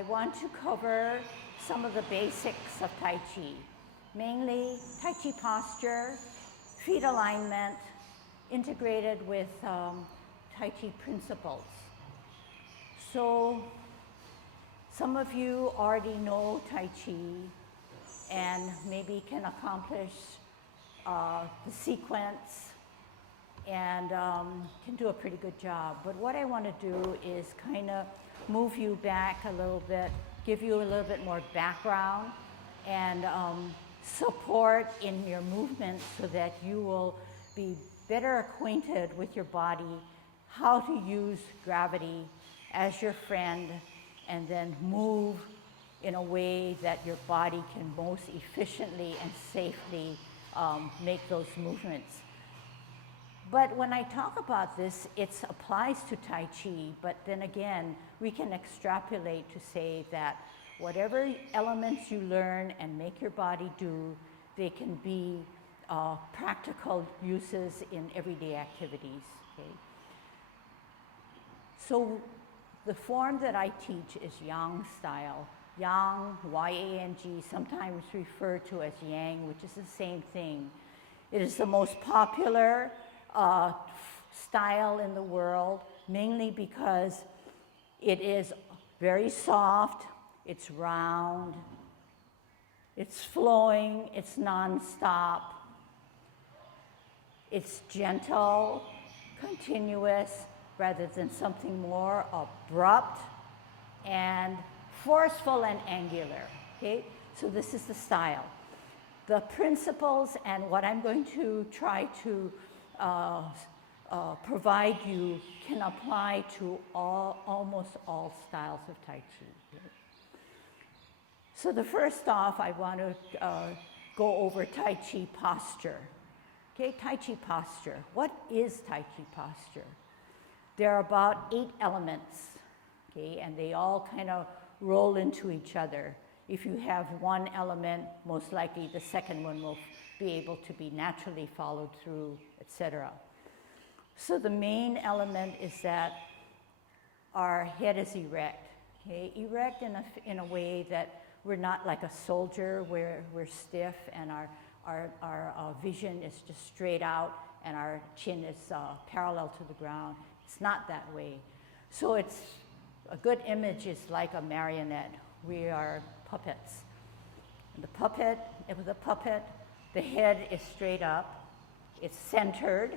I want to cover some of the basics of Tai Chi, mainly Tai Chi posture, feet alignment, integrated with Tai Chi principles. So some of you already know Tai Chi and maybe can accomplish the sequence and can do a pretty good job. But what I want to do is kind of move you back a little bit, give you a little bit more background and support in your movements so that you will be better acquainted with your body, how to use gravity as your friend, and then move in a way that your body can most efficiently and safely make those movements. But when I talk about this, it applies to Tai Chi, but then again, we can extrapolate to say that whatever elements you learn and make your body do, they can be practical uses in everyday activities. Okay? So the form that I teach is Yang style. Yang, Y-A-N-G, sometimes referred to as Yang, which is the same thing. It is the most popular style in the world, mainly because it is very soft, it's round, it's flowing, it's non-stop, it's gentle, continuous, rather than something more abrupt and forceful and angular, okay? So this is the style. The principles and what I'm going to try to provide you can apply to almost all styles of Tai Chi. Okay? So the first off, I want to go over Tai Chi posture. Okay, Tai Chi posture. What is Tai Chi posture? There are about 8 elements, okay, and they all kind of roll into each other. If you have one element, most likely the second one will be able to be naturally followed through, etc. So the main element is that our head is erect, okay? Erect in a way that we're not like a soldier where we're stiff and our vision is just straight out and our chin is parallel to the ground. It's not that way. So it's a good image is like a marionette. We are puppets. And with a puppet, the head is straight up, it's centered.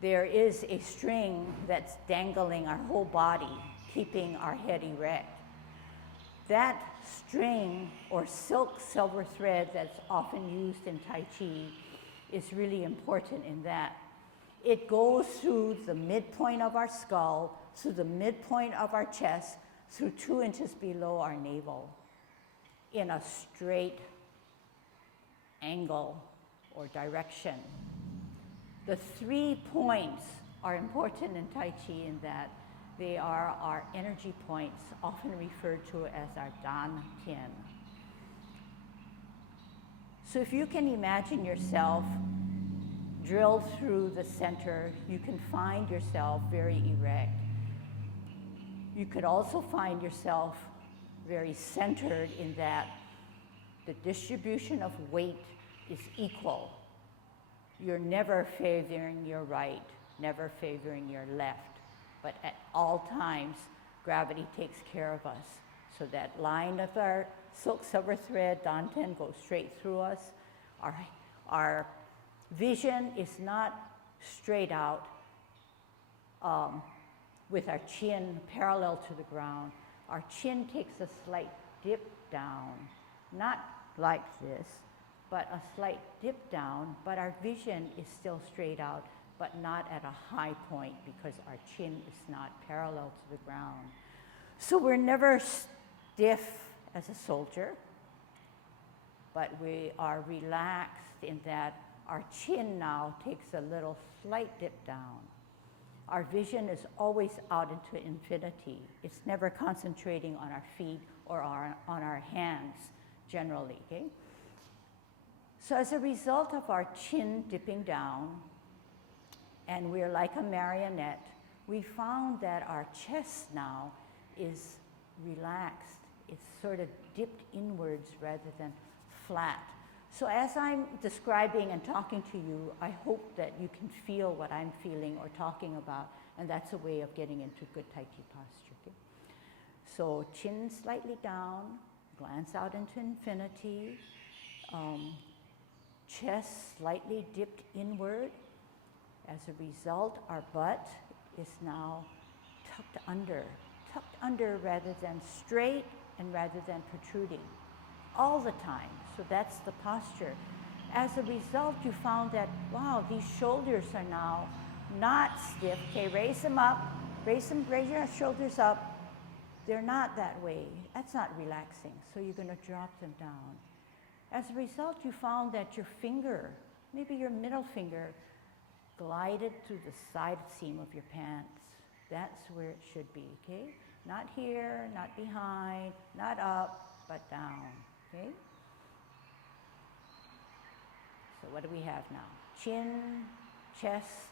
There is a string that's dangling our whole body, keeping our head erect. That string or silk silver thread that's often used in Tai Chi is really important in that it goes through the midpoint of our skull, through the midpoint of our chest, through 2 inches below our navel in a straight angle or direction. The 3 points are important in Tai Chi in that they are our energy points, often referred to as our Dan Tian. So if you can imagine yourself drilled through the center, you can find yourself very erect. You could also find yourself very centered in that the distribution of weight is equal. You're never favoring your right, never favoring your left, but at all times, gravity takes care of us. So that line of our silk silver thread, danten, goes straight through us. Our vision is not straight out with our chin parallel to the ground. Our chin takes a slight dip down, not like this, but a slight dip down, but our vision is still straight out, but not at a high point because our chin is not parallel to the ground. So we're never stiff as a soldier, but we are relaxed in that our chin now takes a little slight dip down. Our vision is always out into infinity. It's never concentrating on our feet or on our hands generally, okay? So as a result of our chin dipping down, and we're like a marionette, we found that our chest now is relaxed. It's sort of dipped inwards rather than flat. So as I'm describing and talking to you, I hope that you can feel what I'm feeling or talking about, and that's a way of getting into good Tai Chi posture. Okay? So chin slightly down, glance out into infinity, chest slightly dipped inward. As a result, our butt is now tucked under rather than straight and rather than protruding all the time. So that's the posture. As a result, you found that, wow, these shoulders are now not stiff. Okay, raise them up, raise your shoulders up. They're not that way. That's not relaxing. So you're going to drop them down. As a result, you found that your finger, maybe your middle finger, glided to the side seam of your pants. That's where it should be, okay? Not here, not behind, not up, but down, okay? So what do we have now? Chin, chest,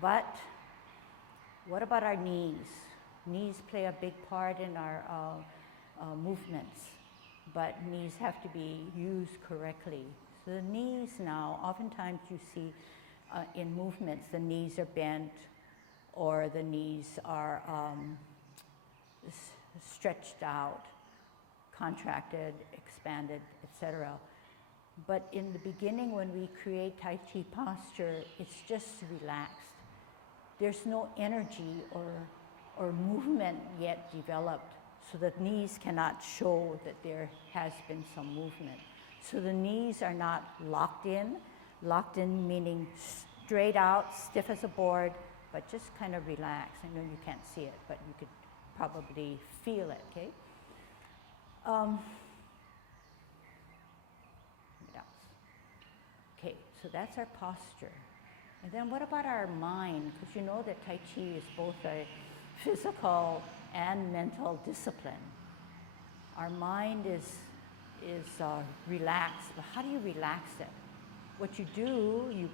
butt. What about our knees? Knees play a big part in our movements, but knees have to be used correctly. So the knees now, oftentimes you see in movements, the knees are bent or the knees are stretched out, contracted, expanded, etc. But in the beginning, when we create Tai Chi posture, it's just relaxed. There's no energy or movement yet developed, so the knees cannot show that there has been some movement. So the knees are not locked in meaning straight out, stiff as a board, but just kind of relaxed. I know you can't see it, but you could probably feel it, okay? What else? Okay, so that's our posture. And then what about our mind? Because you know that Tai Chi is both a physical and mental discipline. Our mind is relaxed, but how do you relax it? What you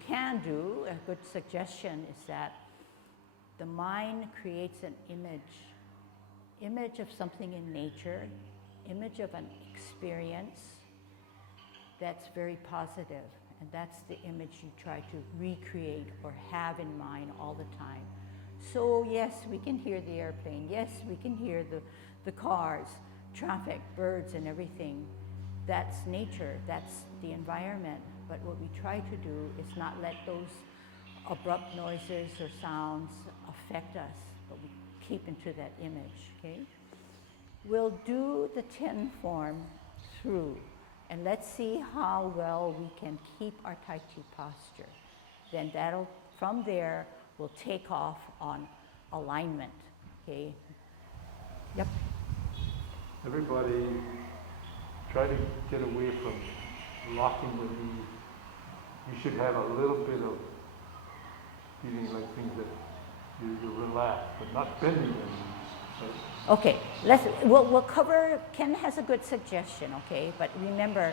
can do, a good suggestion is that the mind creates an image of something in nature, image of an experience that's very positive, and that's the image you try to recreate or have in mind all the time. So yes, we can hear the airplane, yes, we can hear the cars, traffic, birds, and everything. That's nature, that's the environment. But what we try to do is not let those abrupt noises or sounds affect us, but we keep into that image, okay? We'll do the 10 form through, and let's see how well we can keep our Tai Chi posture. Then from there, we'll take off on alignment, okay? Yep. Everybody try to get away from locking the knees. You should have a little bit of feeling like things that you relax, but not bending the knees. Right? Okay, we'll cover, Ken has a good suggestion, okay? But remember,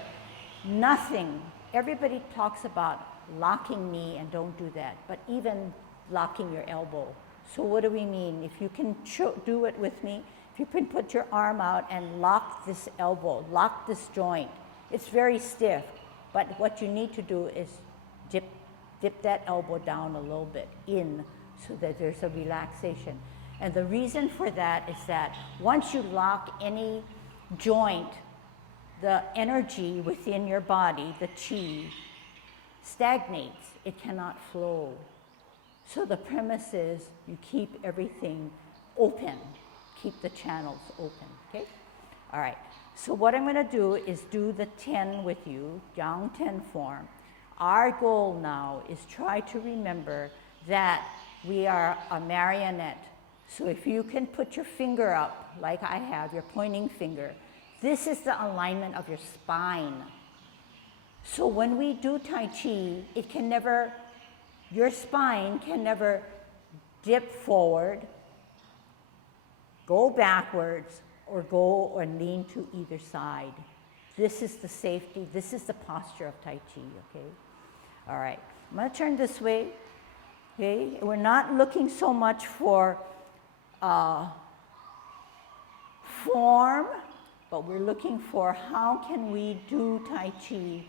everybody talks about locking knee and don't do that, but even locking your elbow. So what do we mean? If you can do it with me, if you can put your arm out and lock this elbow, lock this joint, it's very stiff, but what you need to do is dip that elbow down a little bit in so that there's a relaxation. And the reason for that is that once you lock any joint, the energy within your body, the chi, stagnates. It cannot flow. So the premise is you keep everything open, keep the channels open, okay? All right, so what I'm gonna do is do the 10 with you, Yang 10 form. Our goal now is try to remember that we are a marionette. So if you can put your finger up, like I have, your pointing finger, this is the alignment of your spine. So when we do Tai Chi, your spine can never dip forward, go backwards, or lean to either side. This is the safety, this is the posture of Tai Chi, okay? All right, I'm gonna turn this way, okay? We're not looking so much for form, but we're looking for how can we do Tai Chi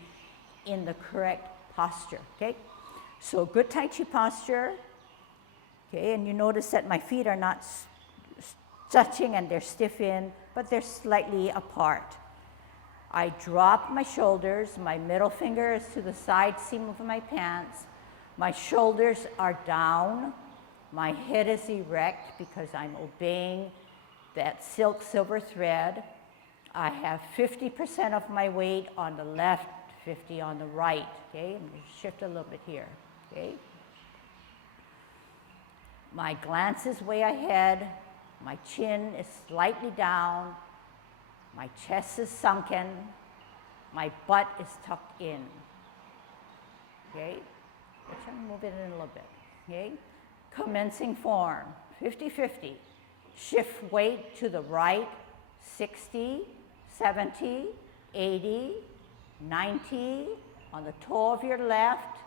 in the correct posture, okay? So good Tai Chi posture, okay, and you notice that my feet are not touching and they're stiff in, but they're slightly apart. I drop my shoulders, my middle finger is to the side seam of my pants, my shoulders are down, my head is erect because I'm obeying that silk silver thread. I have 50% of my weight on the left, 50 on the right, okay? I'm going to shift a little bit here, okay? My glance is way ahead, my chin is slightly down, my chest is sunken, my butt is tucked in, okay? Let's try to move it in a little bit, okay? Commencing form, 50-50. Shift weight to the right, 60, 70, 80, 90, on the toe of your left,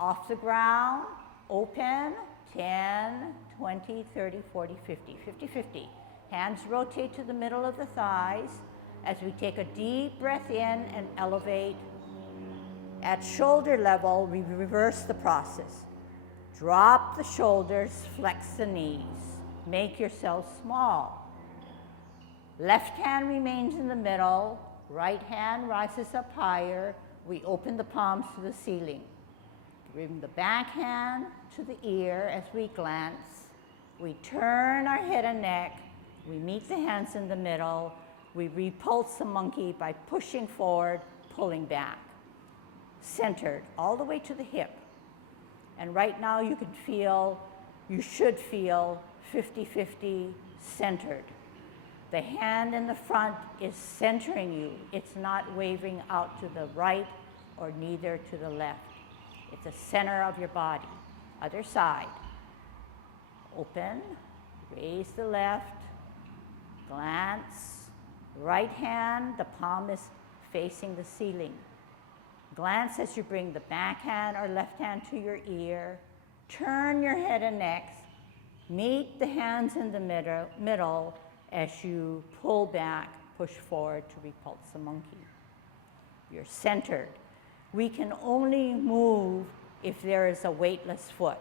off the ground, open, 10, 20, 30, 40, 50, 50-50. Hands rotate to the middle of the thighs as we take a deep breath in and elevate. At shoulder level, we reverse the process. Drop the shoulders, flex the knees. Make yourself small. Left hand remains in the middle, right hand rises up higher. We open the palms to the ceiling. Bring the back hand to the ear as we glance. We turn our head and neck. We meet the hands in the middle. We repulse the monkey by pushing forward, pulling back. Centered all the way to the hip. And right now you should feel 50-50 centered. The hand in the front is centering you. It's not waving out to the right or neither to the left. It's the center of your body. Other side. Open, raise the left, glance. Right hand, the palm is facing the ceiling. Glance as you bring the back hand or left hand to your ear. Turn your head and neck. Meet the hands in the middle as you pull back, push forward to repulse the monkey. You're centered. We can only move if there is a weightless foot.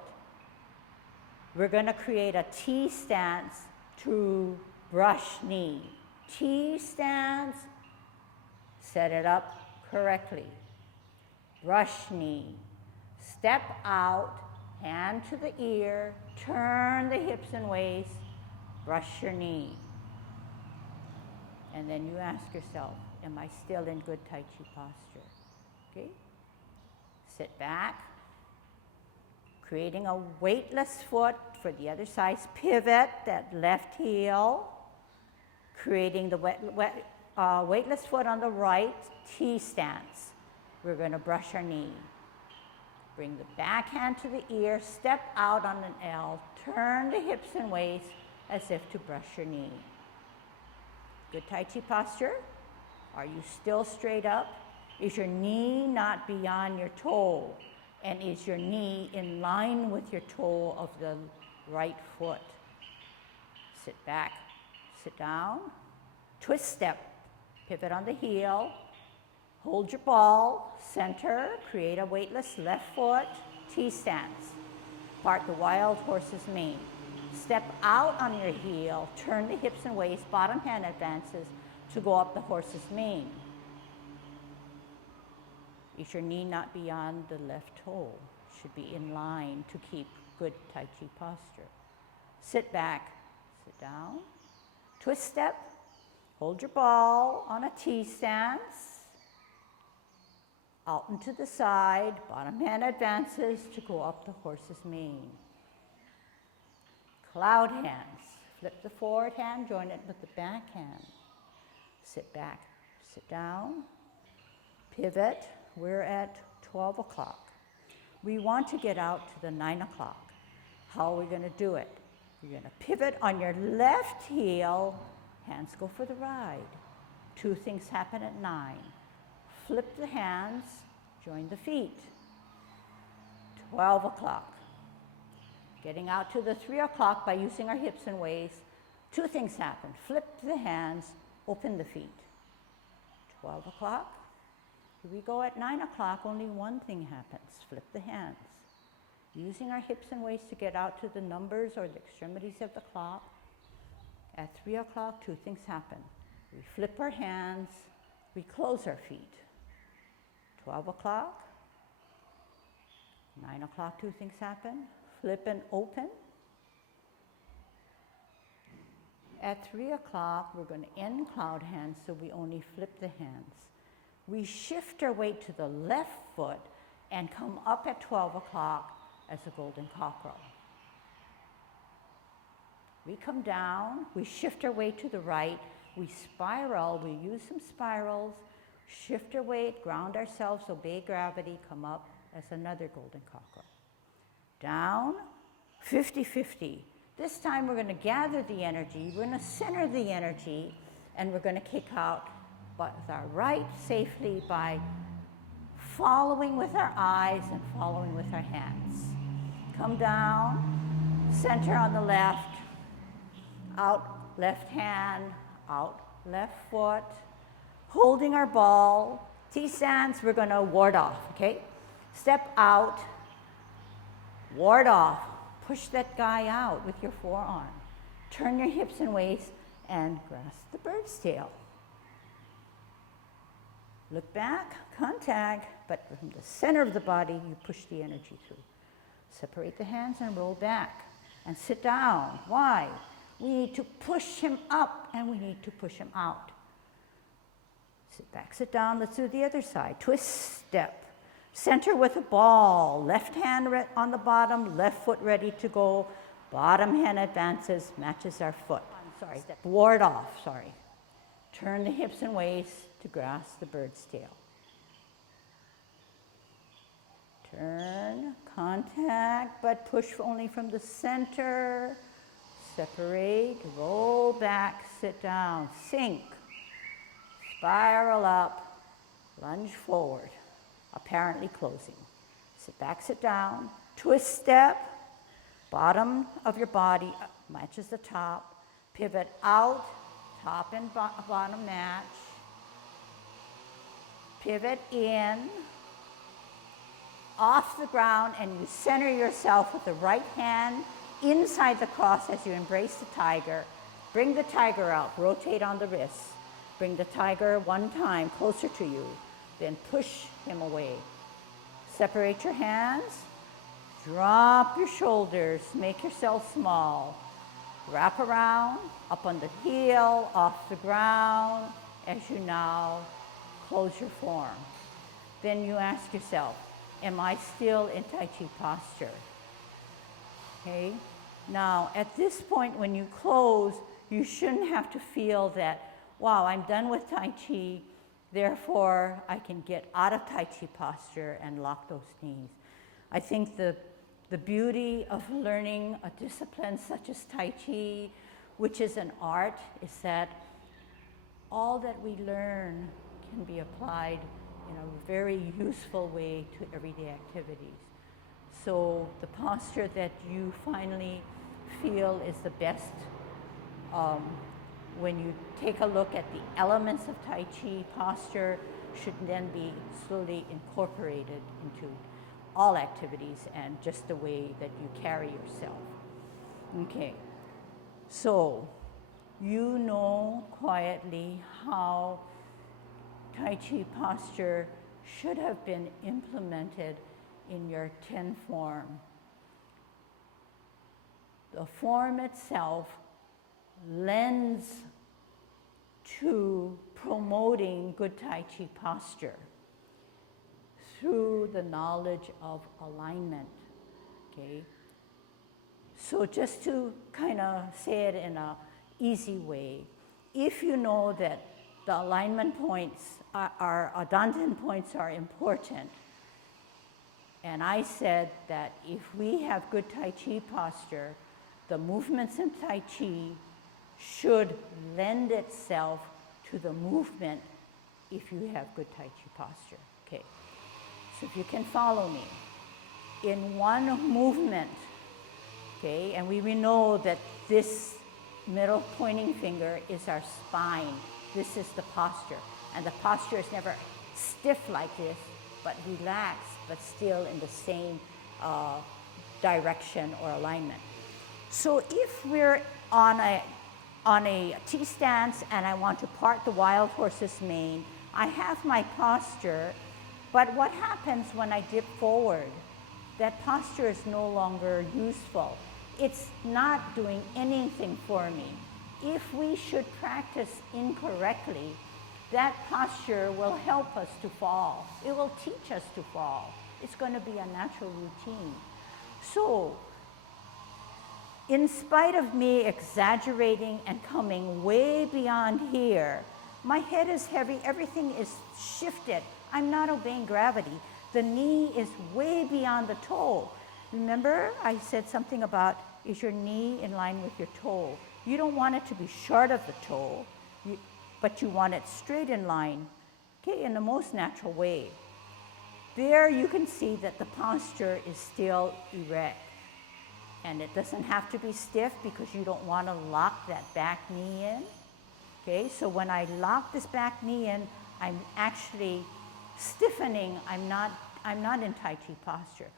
We're going to create a T stance to brush knee. T stance, set it up correctly. Brush knee. Step out, hand to the ear, turn the hips and waist, brush your knee. And then you ask yourself, am I still in good Tai Chi posture? Okay? Sit back, creating a weightless foot for the other side. Pivot that left heel, creating the weightless foot on the right, T stance. We're going to brush our knee. Bring the back hand to the ear, step out on an L, turn the hips and waist as if to brush your knee. Good Tai Chi posture. Are you still straight up? Is your knee not beyond your toe? And is your knee in line with your toe of the right foot? Sit back, sit down, twist step, pivot on the heel, hold your ball, center, create a weightless left foot, T stance. Part the wild horse's mane. Step out on your heel, turn the hips and waist, bottom hand advances to go up the horse's mane. Is your knee not beyond the left toe? Should be in line to keep good Tai Chi posture. Sit back, sit down, twist step, hold your ball on a T stance, out and to the side, bottom hand advances to go up the horse's mane. Cloud hands, flip the forward hand, join it with the back hand. Sit back, sit down, pivot. We're at 12 o'clock. We want to get out to the 9 o'clock. How are we going to do it? You're going to pivot on your left heel, hands go for the ride. Two things happen at 9. Flip the hands, join the feet. 12 o'clock. Getting out to the 3 o'clock by using our hips and waist. Two things happen. Flip the hands, open the feet. 12 o'clock. Here we go at 9 o'clock, only one thing happens. Flip the hands. Using our hips and waists to get out to the numbers or the extremities of the clock. At 3 o'clock, two things happen. We flip our hands, we close our feet. 12 o'clock, 9 o'clock, two things happen. Flip and open. At 3 o'clock, we're going to end cloud hands, so we only flip the hands. We shift our weight to the left foot and come up at 12 o'clock as a golden cockerel. We come down, we shift our weight to the right, we spiral, we use some spirals, shift our weight, ground ourselves, obey gravity, come up as another golden cockerel. Down, 50-50. This time we're going to gather the energy, we're going to center the energy, and we're going to kick out with our right safely by following with our eyes and following with our hands. Come down, center on the left, out left hand, out left foot, holding our ball. T-stance, we're going to ward off, okay? Step out, ward off. Push that guy out with your forearm. Turn your hips and waist and grasp the bird's tail. Look back, contact, but from the center of the body, you push the energy through. Separate the hands and roll back and sit down. Why? We need to push him up and we need to push him out. Sit back, sit down. Let's do the other side. Twist step. Center with a ball. Left hand on the bottom, left foot ready to go. Bottom hand advances, matches our foot. Sorry, step. Ward off, sorry. Turn the hips and waist to grasp the bird's tail. Turn, contact, but push only from the center. Separate, roll back, sit down, sink, spiral up, lunge forward, apparently closing. Sit back, sit down, twist step, bottom of your body matches the top, pivot out, top and bottom match, pivot in, off the ground, and you center yourself with the right hand inside the cross as you embrace the tiger. Bring the tiger out, rotate on the wrists. Bring the tiger one time closer to you, then push him away. Separate your hands, drop your shoulders, make yourself small. Wrap around, up on the heel, off the ground, as you now close your form. Then you ask yourself, am I still in Tai Chi posture? Okay? Now, at this point when you close, you shouldn't have to feel that, wow, I'm done with Tai Chi, therefore I can get out of Tai Chi posture and lock those knees. I think the beauty of learning a discipline such as Tai Chi, which is an art, is that all that we learn can be applied in a very useful way to everyday activities. So the posture that you finally feel is the best when you take a look at the elements of Tai Chi posture should then be slowly incorporated into all activities and just the way that you carry yourself. Okay, so you know quietly how Tai Chi posture should have been implemented in your 10 form. The form itself lends to promoting good Tai Chi posture through the knowledge of alignment, okay? So just to kind of say it in an easy way, if you know that the alignment points, our Danten points are important, and I said that if we have good Tai Chi posture, the movements in Tai Chi should lend itself to the movement if you have good Tai Chi posture. Okay, so if you can follow me, in one movement, okay, and we know that this middle pointing finger is our spine. This is the posture. And the posture is never stiff like this, but relaxed, but still in the same direction or alignment. So if we're on a T stance and I want to part the wild horse's mane, I have my posture, but what happens when I dip forward? That posture is no longer useful. It's not doing anything for me. If we should practice incorrectly, that posture will help us to fall. It will teach us to fall. It's going to be a natural routine. So, in spite of me exaggerating and coming way beyond here, my head is heavy, everything is shifted. I'm not obeying gravity. The knee is way beyond the toe. Remember, I said something about, is your knee in line with your toe? You don't want it to be short of the toe, but you want it straight in line, okay, in the most natural way. There you can see that the posture is still erect. And it doesn't have to be stiff because you don't want to lock that back knee in. Okay, so when I lock this back knee in, I'm actually stiffening. I'm not in Tai Chi posture.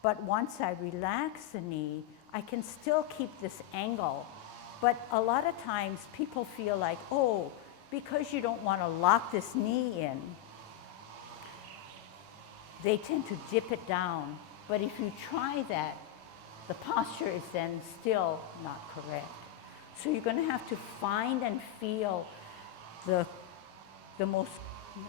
But once I relax the knee, I can still keep this angle. But a lot of times people feel like, oh, because you don't want to lock this knee in, they tend to dip it down. But if you try that, the posture is then still not correct. So you're going to have to find and feel the most,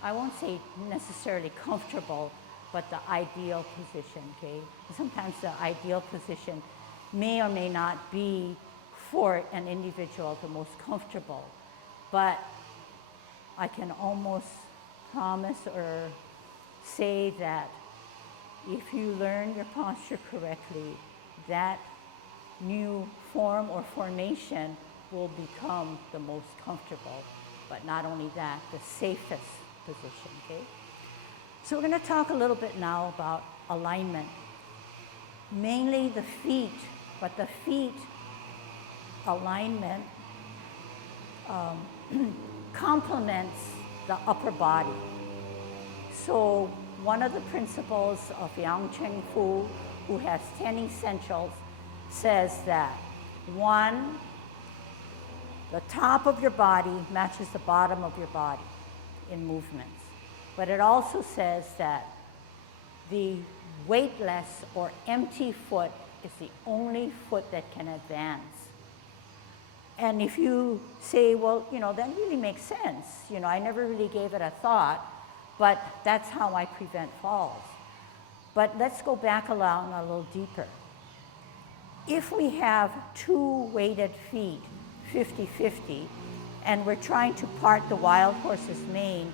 I won't say necessarily comfortable, but the ideal position, okay? Sometimes the ideal position may or may not be for an individual the most comfortable, but I can almost promise or say that if you learn your posture correctly, that new form or formation will become the most comfortable, but not only that, the safest position, okay? So we're going to talk a little bit now about alignment. Mainly the feet, but the feet alignment complements the upper body. So one of the principles of Yang Cheng Fu, who has 10 essentials, says that one, the top of your body matches the bottom of your body in movements. But it also says that the weightless or empty foot is the only foot that can advance. And if you say, well, that really makes sense. I never really gave it a thought, but that's how I prevent falls. But let's go back along a little deeper. If we have two weighted feet, 50-50, and we're trying to part the wild horse's mane,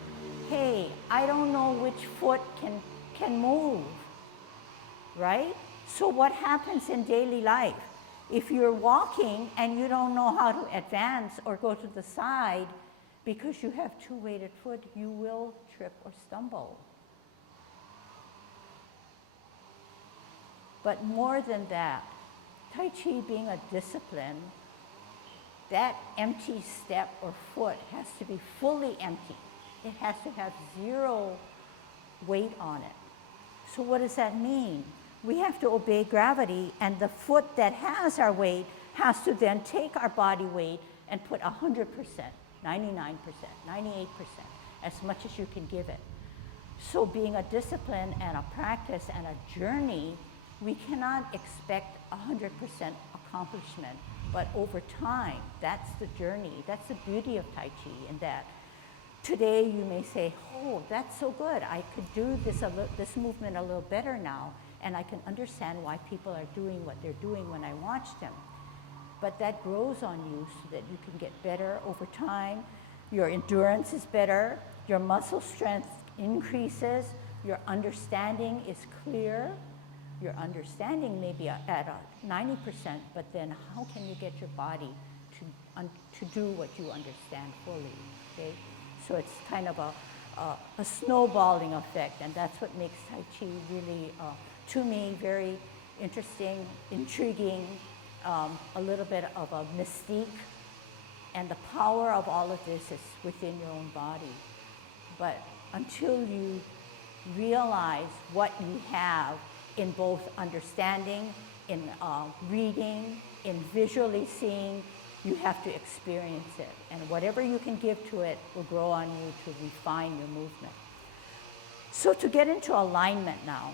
hey, I don't know which foot can move, right? So what happens in daily life? If you're walking and you don't know how to advance or go to the side because you have two weighted foot, you will trip or stumble. But more than that, Tai Chi being a discipline, that empty step or foot has to be fully empty. It has to have zero weight on it. So what does that mean? We have to obey gravity, and the foot that has our weight has to then take our body weight and put 100%, 99%, 98%, as much as you can give it. So being a discipline and a practice and a journey, we cannot expect 100% accomplishment. But over time, that's the journey. That's the beauty of Tai Chi, in that today you may say, oh, that's so good. I could do this movement a little better now, and I can understand why people are doing what they're doing when I watch them. But that grows on you so that you can get better over time. Your endurance is better. Your muscle strength increases. Your understanding is clear. Your understanding may be at 90%, but then how can you get your body to do what you understand fully, okay? So it's kind of a snowballing effect, and that's what makes Tai Chi really, to me, very interesting, intriguing, a little bit of a mystique, And the power of all of this is within your own body. But until you realize what you have in both understanding, in reading, in visually seeing, you have to experience it. And whatever you can give to it will grow on you to refine your movement. So to get into alignment now,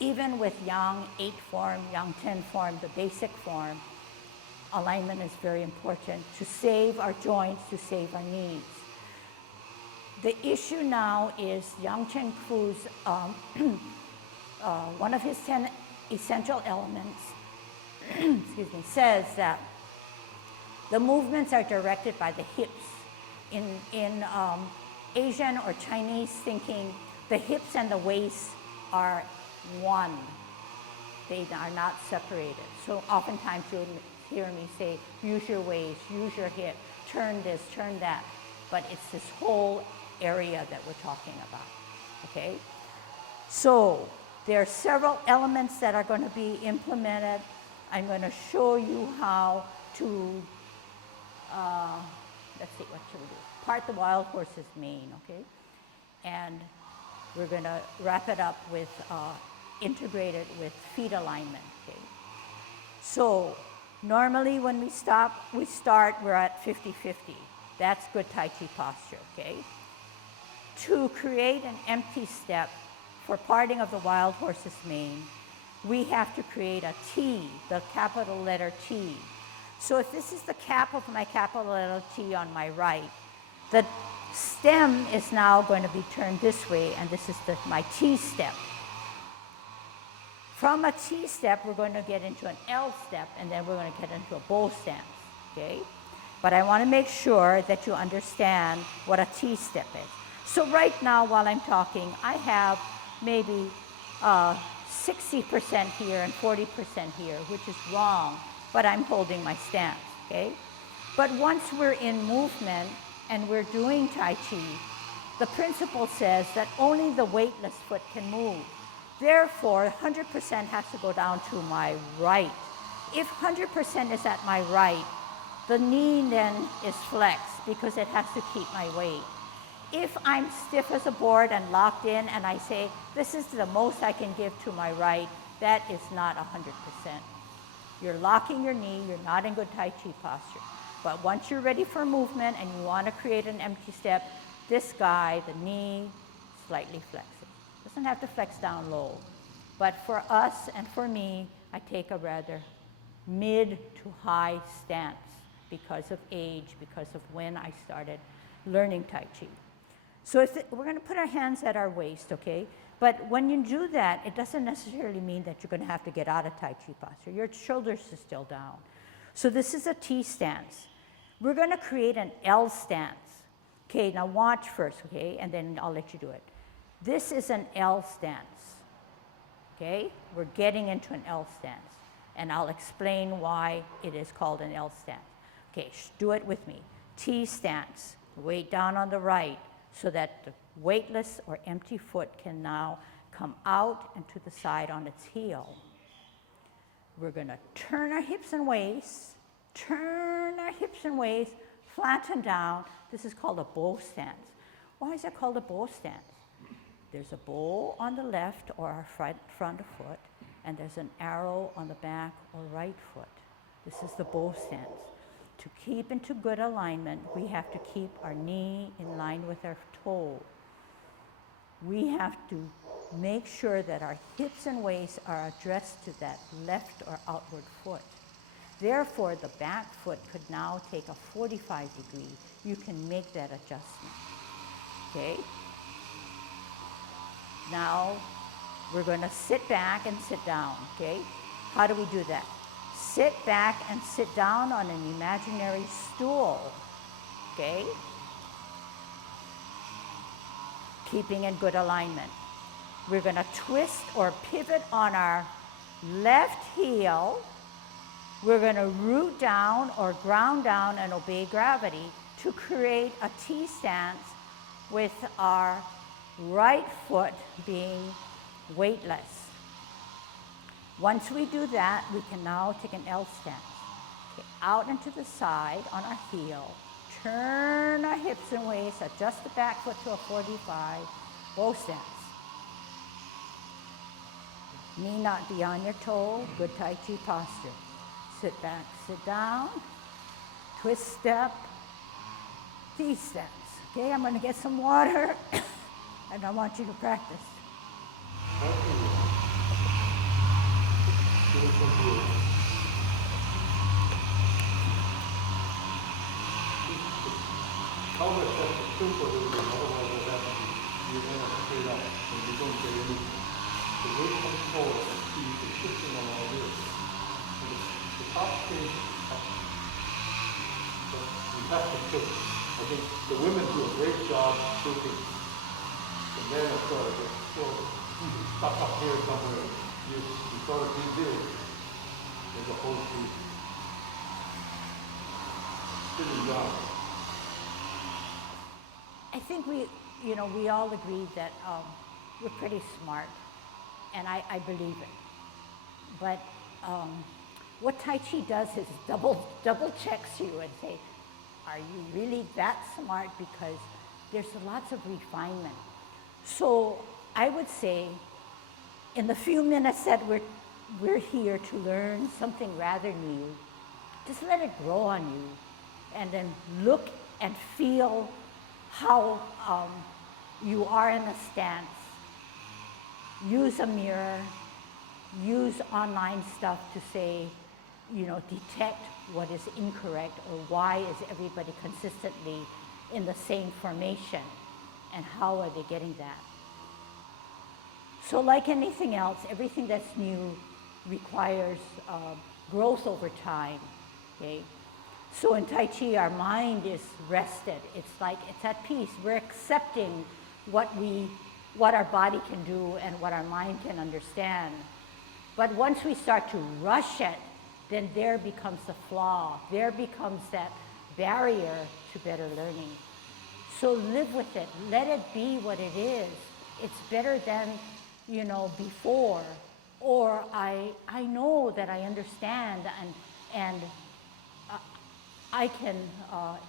even with Yang 8 form, Yang 10 form, the basic form, alignment is very important to save our joints, to save our knees. The issue now is Yang Chen Ku's, one of his 10 essential elements, excuse me, says that the movements are directed by the hips. In Asian or Chinese thinking, the hips and the waist are one. They are not separated. So oftentimes you'll hear me say, use your waist, use your hip, turn this, turn that. But it's this whole area that we're talking about, okay? So there are several elements that are going to be implemented. I'm going to show you how to, let's see, what should we do? Part the wild horse's mane, okay? And we're going to wrap it up with, integrate it with feet alignment, okay? So normally when we start, we're at 50-50. That's good Tai Chi posture, okay? To create an empty step for parting of the wild horse's mane, we have to create a T, the capital letter T. So if this is the cap of my capital letter T on my right, the stem is now going to be turned this way, and this is my T step. From a T step, we're going to get into an L step, and then we're going to get into a bow stance, okay? But I want to make sure that you understand what a T step is. So right now, while I'm talking, I have maybe 60% here and 40% here, which is wrong, but I'm holding my stance, okay? But once we're in movement and we're doing Tai Chi, the principle says that only the weightless foot can move. Therefore, 100% has to go down to my right. If 100% is at my right, the knee then is flexed because it has to keep my weight. If I'm stiff as a board and locked in and I say, this is the most I can give to my right, that is not 100%. You're locking your knee, you're not in good Tai Chi posture. But once you're ready for movement and you want to create an empty step, this guy, the knee, slightly flexes. Doesn't have to flex down low. But for us and for me, I take a rather mid to high stance because of age, because of when I started learning Tai Chi. So we're going to put our hands at our waist, okay? But when you do that, it doesn't necessarily mean that you're going to have to get out of Tai Chi posture. Your shoulders are still down. So this is a T stance. We're going to create an L stance. Okay, now watch first, okay? And then I'll let you do it. This is an L stance, okay? We're getting into an L stance. And I'll explain why it is called an L stance. Okay, do it with me. T stance, weight down on the right so that the weightless or empty foot can now come out and to the side on its heel. We're going to turn our hips and waist, flatten down. This is called a bow stance. Why is it called a bow stance? There's a bow on the left or our front foot, and there's an arrow on the back or right foot. This is the bow stance. To keep into good alignment, we have to keep our knee in line with our toe. We have to make sure that our hips and waist are addressed to that left or outward foot. Therefore, the back foot could now take a 45 degree. You can make that adjustment, okay? Now, we're going to sit back and sit down, okay? How do we do that? Sit back and sit down on an imaginary stool, okay? Keeping in good alignment. We're going to twist or pivot on our left heel. We're going to root down or ground down and obey gravity to create a T stance with our right foot being weightless. Once we do that, we can now take an L stance. Okay, out and to the side on our heel. Turn our hips and waist, adjust the back foot to a 45, bow stance. Knee not beyond your toe, good Tai Chi posture. Sit back, sit down, twist step, T-steps. Okay, I'm gonna get some water and I want you to practice. Almost have to stoop a little bit, otherwise you'll have to be your hand straight up, and you don't get any. The weight comes forward, and see you're shifting along here. And the top stays up. So you have to shift. I think the women do a great job shifting. The men are sort of just stuck up here somewhere. You sort of do this as opposed to sitting down. I think we all agree that we're pretty smart, and I believe it. But what Tai Chi does is double checks you and say, are you really that smart? Because there's lots of refinement. So I would say, in the few minutes that we're here to learn something rather new, just let it grow on you, and then look and feel how you are in a stance. Use a mirror, use online stuff to say, detect what is incorrect or why is everybody consistently in the same formation and how are they getting that. So like anything else, everything that's new requires growth over time, okay? So in Tai Chi, our mind is rested. It's like it's at peace. We're accepting what our body can do and what our mind can understand. But once we start to rush it, then there becomes the flaw. There becomes that barrier to better learning. So live with it. Let it be what it is. It's better than, before. Or I know that I understand and I can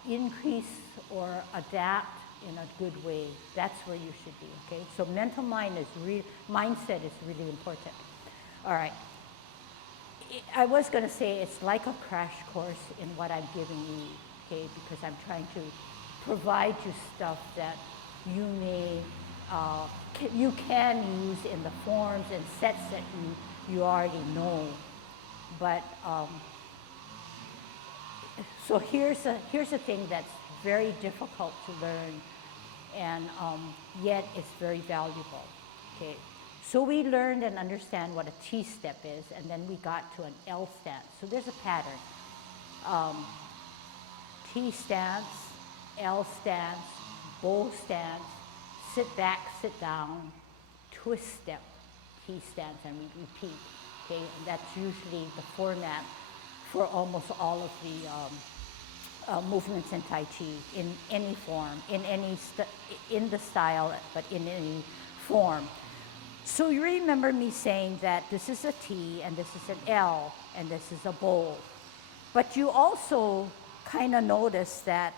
increase or adapt in a good way. That's where you should be, okay? So mental mindset is really important. All right. I was going to say it's like a crash course in what I'm giving you, okay? Because I'm trying to provide you stuff that you can use in the forms and sets that you already know. But so here's a thing that's very difficult to learn, and yet it's very valuable. Okay, so we learned and understand what a T step is, and then we got to an L stance. So there's a pattern: T stance, L stance, bow stance, sit back, sit down, twist step, T stance, and we repeat. Okay, and that's usually the format for almost all of the movements in Tai Chi, in any form, in the style, but in any form. So you remember me saying that this is a T, and this is an L, and this is a bow. But you also kind of noticed that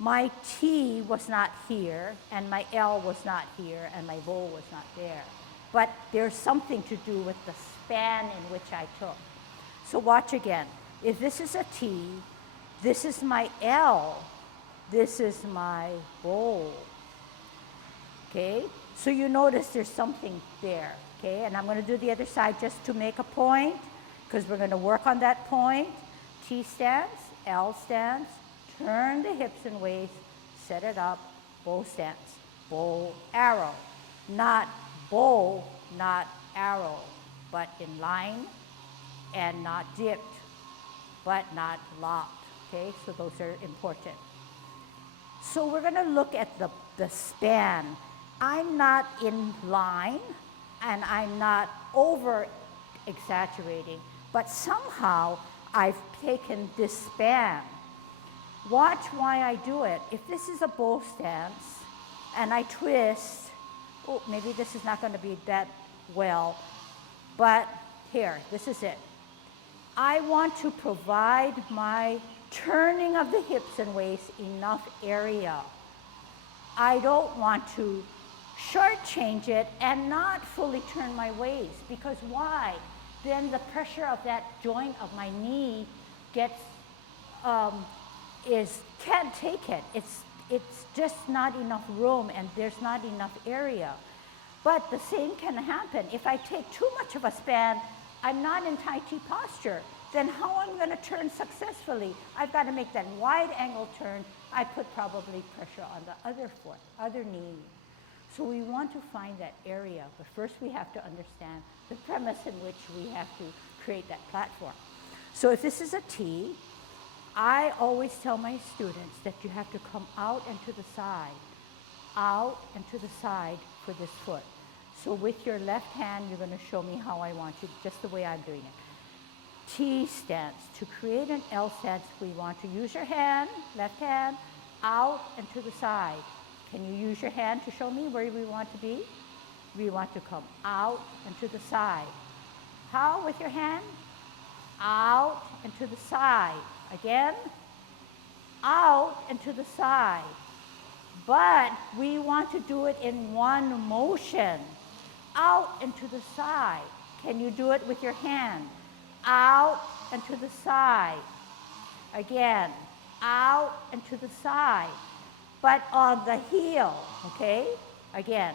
my T was not here, and my L was not here, and my bow was not there. But there's something to do with the span in which I took. So watch again. If this is a T, this is my L, this is my bow. Okay? So you notice there's something there. Okay? And I'm going to do the other side just to make a point, because we're going to work on that point. T stance, L stance, turn the hips and waist, set it up, bow stance, bow, arrow. Not bow, not arrow, but in line, and not dipped, but not locked. Okay, so those are important. So we're going to look at the span. I'm not in line, and I'm not over exaggerating, but somehow I've taken this span. Watch why I do it. If this is a bow stance, and I twist, oh, maybe this is not going to be that well, but here, this is it. I want to provide my turning of the hips and waist enough area. I don't want to shortchange it and not fully turn my waist, because why? Then the pressure of that joint of my knee gets can't take it. It's just not enough room and there's not enough area. But the same can happen. If I take too much of a span, I'm not in Tai Chi posture. Then how am I going to turn successfully? I've got to make that wide angle turn. I put probably pressure on the other foot, other knee. So we want to find that area, but first we have to understand the premise in which we have to create that platform. So if this is a T, I always tell my students that you have to come out and to the side, out and to the side for this foot. So with your left hand, you're going to show me how I want you, just the way I'm doing it. T stance. To create an L stance, we want to use your hand, left hand, out and to the side. Can you use your hand to show me where we want to be? We want to come out and to the side. How with your hand? Out and to the side. Again, out and to the side. But we want to do it in one motion. Out and to the side. Can you do it with your hand? Out and to the side. Again, out and to the side. But on the heel, okay? Again,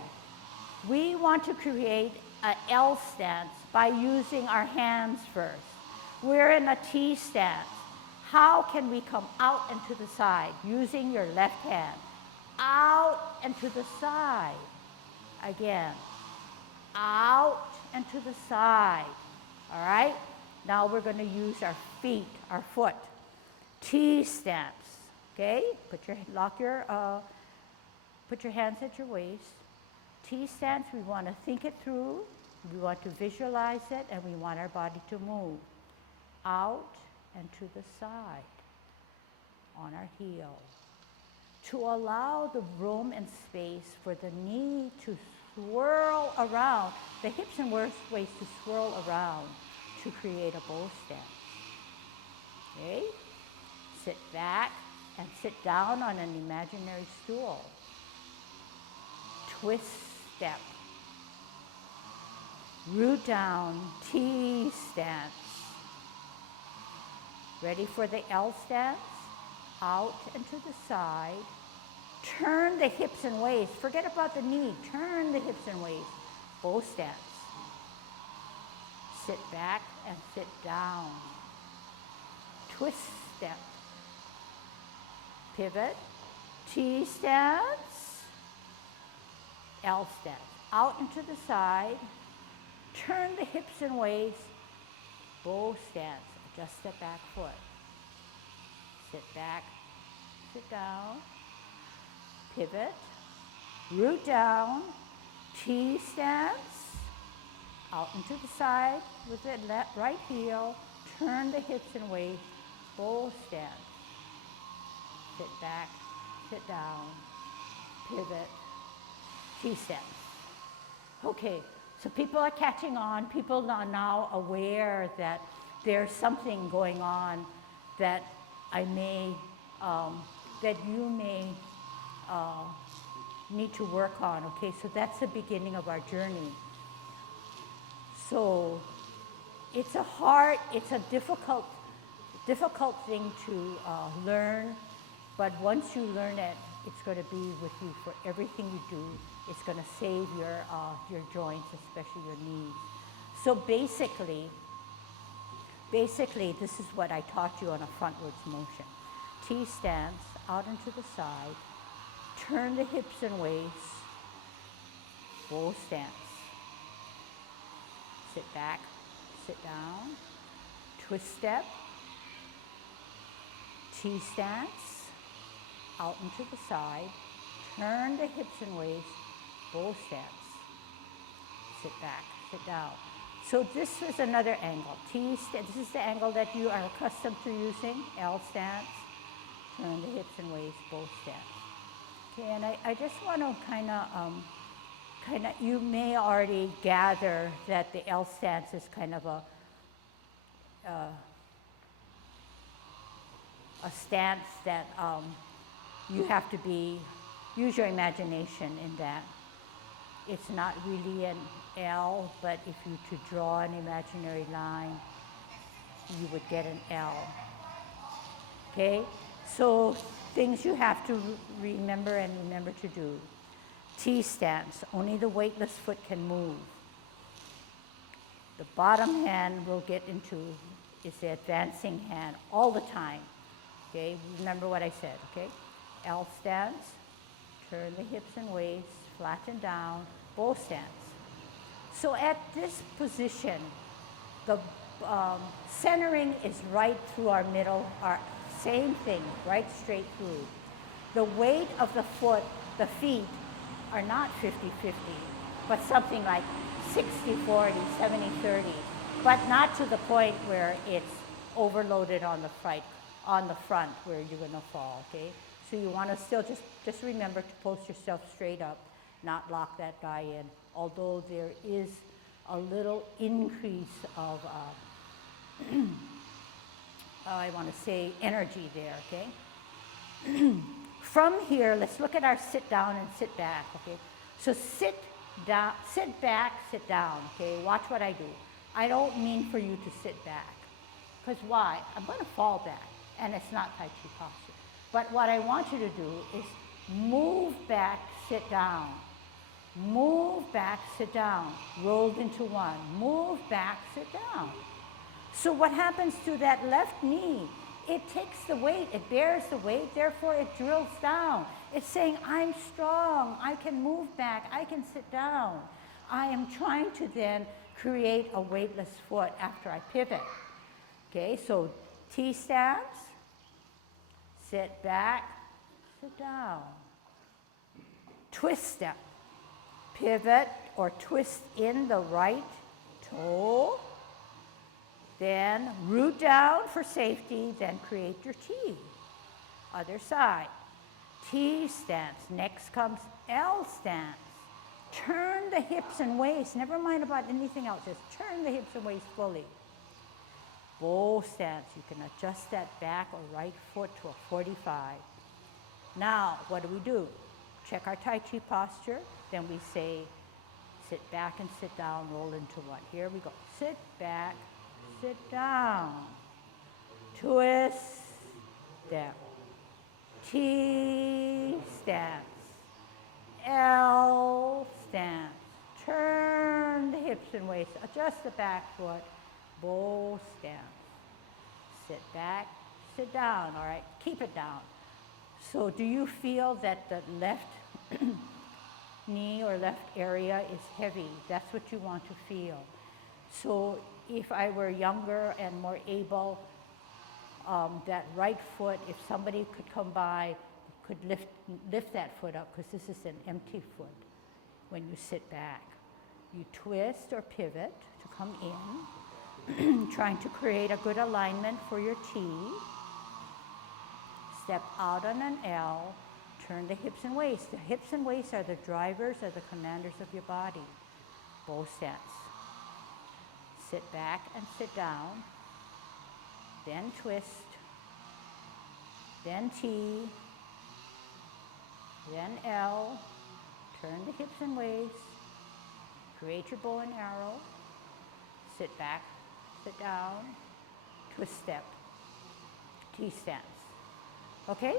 we want to create an L stance by using our hands first. We're in a T stance. How can we come out and to the side? Using your left hand. Out and to the side. Again, out and to the side. All right? Now we're going to use our feet, our foot. T stance. Okay? Put your hands at your waist. T stance, we want to think it through. We want to visualize it, and we want our body to move out and to the side on our heel. To allow the room and space for the knee to swirl around, the hips and waist to swirl around to create a bow stance. Okay? Sit back and sit down on an imaginary stool. Twist step. Root down, T stance. Ready for the L stance? Out and to the side. Turn the hips and waist. Forget about the knee. Turn the hips and waist. Bow stance. Sit back and sit down. Twist step. Pivot. T stance. L stance. Out and to the side. Turn the hips and waist. Bow stance. Adjust the back foot. Sit back, sit down, pivot, root down, T stance, out and to the side with the right heel, turn the hips and waist, bow stance. Sit back, sit down, pivot, T stance. Okay, so people are catching on. People are now aware that there's something going on that that you may need to work on. Okay, so that's the beginning of our journey. So it's a difficult thing to learn, but once you learn it, it's going to be with you for everything you do. It's going to save your joints, especially your knees. So basically, this is what I taught you on a frontwards motion. T stance, out and to the side, turn the hips and waist, bow stance. Sit back, sit down, twist step, T stance, out and to the side, turn the hips and waist, bow stance. Sit back, sit down. So this is another angle. This is the angle that you are accustomed to using. L stance, turn the hips and waist, bow stance. Okay, and I just want to kind of, you may already gather that the L stance is kind of a stance that you have to use your imagination in that. It's not really an L, but if you to draw an imaginary line, you would get an L. Okay? So things you have to remember to do. T stance, only the weightless foot can move. The bottom hand we'll get into is the advancing hand all the time. Okay, remember what I said, okay? L stance, turn the hips and waist, flatten down, bow stance. So at this position, the centering is right through our middle, our same thing, right straight through. The weight of the foot, the feet, are not 50-50, but something like 60-40, 70-30, but not to the point where it's overloaded on the front where you're gonna fall, okay? So you wanna still just remember to post yourself straight up, not lock that guy in, although there is a little increase of, I wanna say energy there, okay? From here, let's look at our sit down and sit back, okay? So sit down, sit back, sit down, okay? Watch what I do. I don't mean for you to sit back, because why? I'm gonna fall back, and it's not Tai Chi posture. But what I want you to do is move back, sit down. Move back, sit down. Rolled into one. Move back, sit down. So what happens to that left knee? It takes the weight, it bears the weight, therefore it drills down. It's saying, I'm strong, I can move back, I can sit down. I am trying to then create a weightless foot after I pivot. Okay, so T stance, sit back, sit down. Twist step, pivot or twist in the right toe. Then root down for safety, then create your T. Other side. T stance. Next comes L stance. Turn the hips and waist. Never mind about anything else. Just turn the hips and waist fully. Bow stance. You can adjust that back or right foot to a 45. Now, what do? Check our Tai Chi posture. Then we say, sit back and sit down, roll into one. Here we go. Sit back. Sit down, twist, step, T stance, L stance, turn the hips and waist, adjust the back foot, bow stance, sit back, sit down, all right, keep it down. So do you feel that the left knee or left area is heavy? That's what you want to feel. So if I were younger and more able, that right foot, if somebody could come by, could lift that foot up, because this is an empty foot when you sit back. You twist or pivot to come in, trying to create a good alignment for your T. Step out on an L, turn the hips and waist. The hips and waist are the drivers, are the commanders of your body. Bow stance. Sit back and sit down, then twist, then T, then L, turn the hips and waist, create your bow and arrow, sit back, sit down, twist step, T stance. Okay?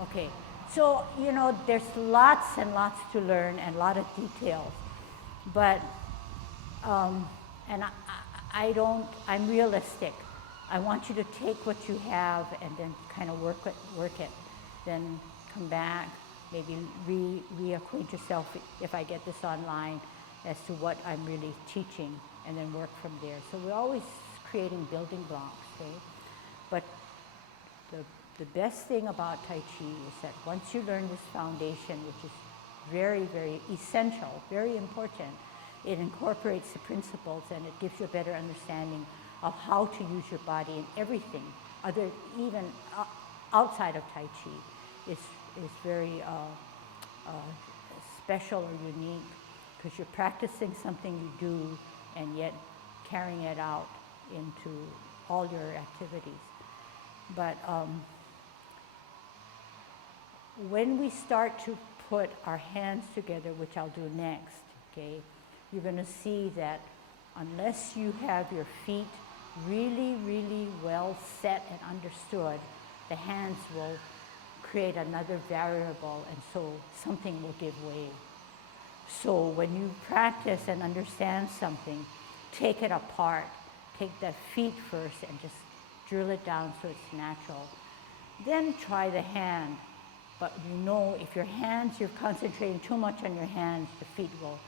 Okay. So, you know, there's lots and lots to learn and a lot of details, but, and I'm realistic. I want you to take what you have and then kind of work it. Then come back, maybe reacquaint yourself if I get this online as to what I'm really teaching, and then work from there. So we're always creating building blocks, okay? But the best thing about Tai Chi is that once you learn this foundation, which is very, very essential, very important, it incorporates the principles and it gives you a better understanding of how to use your body in everything, even outside of Tai Chi, is very special or unique, because you're practicing something you do and yet carrying it out into all your activities. But when we start to put our hands together, which I'll do next, okay, you're going to see that unless you have your feet really, really well set and understood, the hands will create another variable, and so something will give way. So when you practice and understand something, take it apart. Take the feet first and just drill it down so it's natural. Then try the hand. But you know, if your hands, you're concentrating too much on your hands, the feet will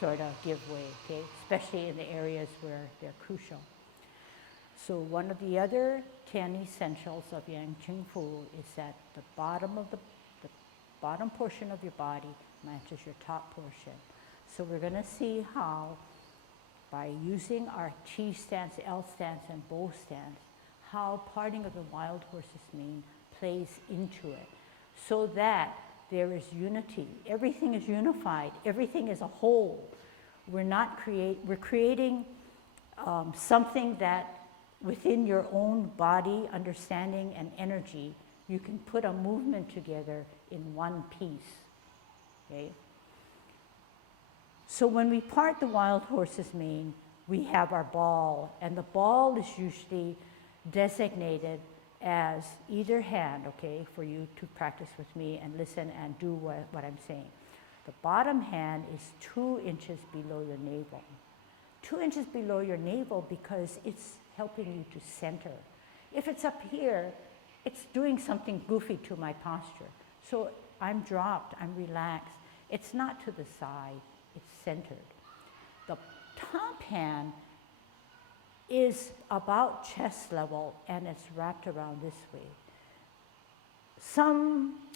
sort of give way, okay? Especially in the areas where they're crucial. So one of the other 10 essentials of Yang Ching Fu is that the bottom portion of your body matches your top portion. So we're going to see how, by using our Chi stance, L stance, and Bow stance, how parting of the wild horse's mane plays into it, so that there is unity. Everything is unified. Everything is a whole. We're creating something that within your own body, understanding, and energy, you can put a movement together in one piece, okay? So when we part the wild horse's mane, we have our ball, and the ball is usually designated as either hand, okay, for you to practice with me and listen and do what I'm saying. The bottom hand is 2 inches below your navel. 2 inches below your navel because it's helping you to center. If it's up here, it's doing something goofy to my posture. So I'm dropped, I'm relaxed. It's not to the side, it's centered. The top hand is about chest level and it's wrapped around this way.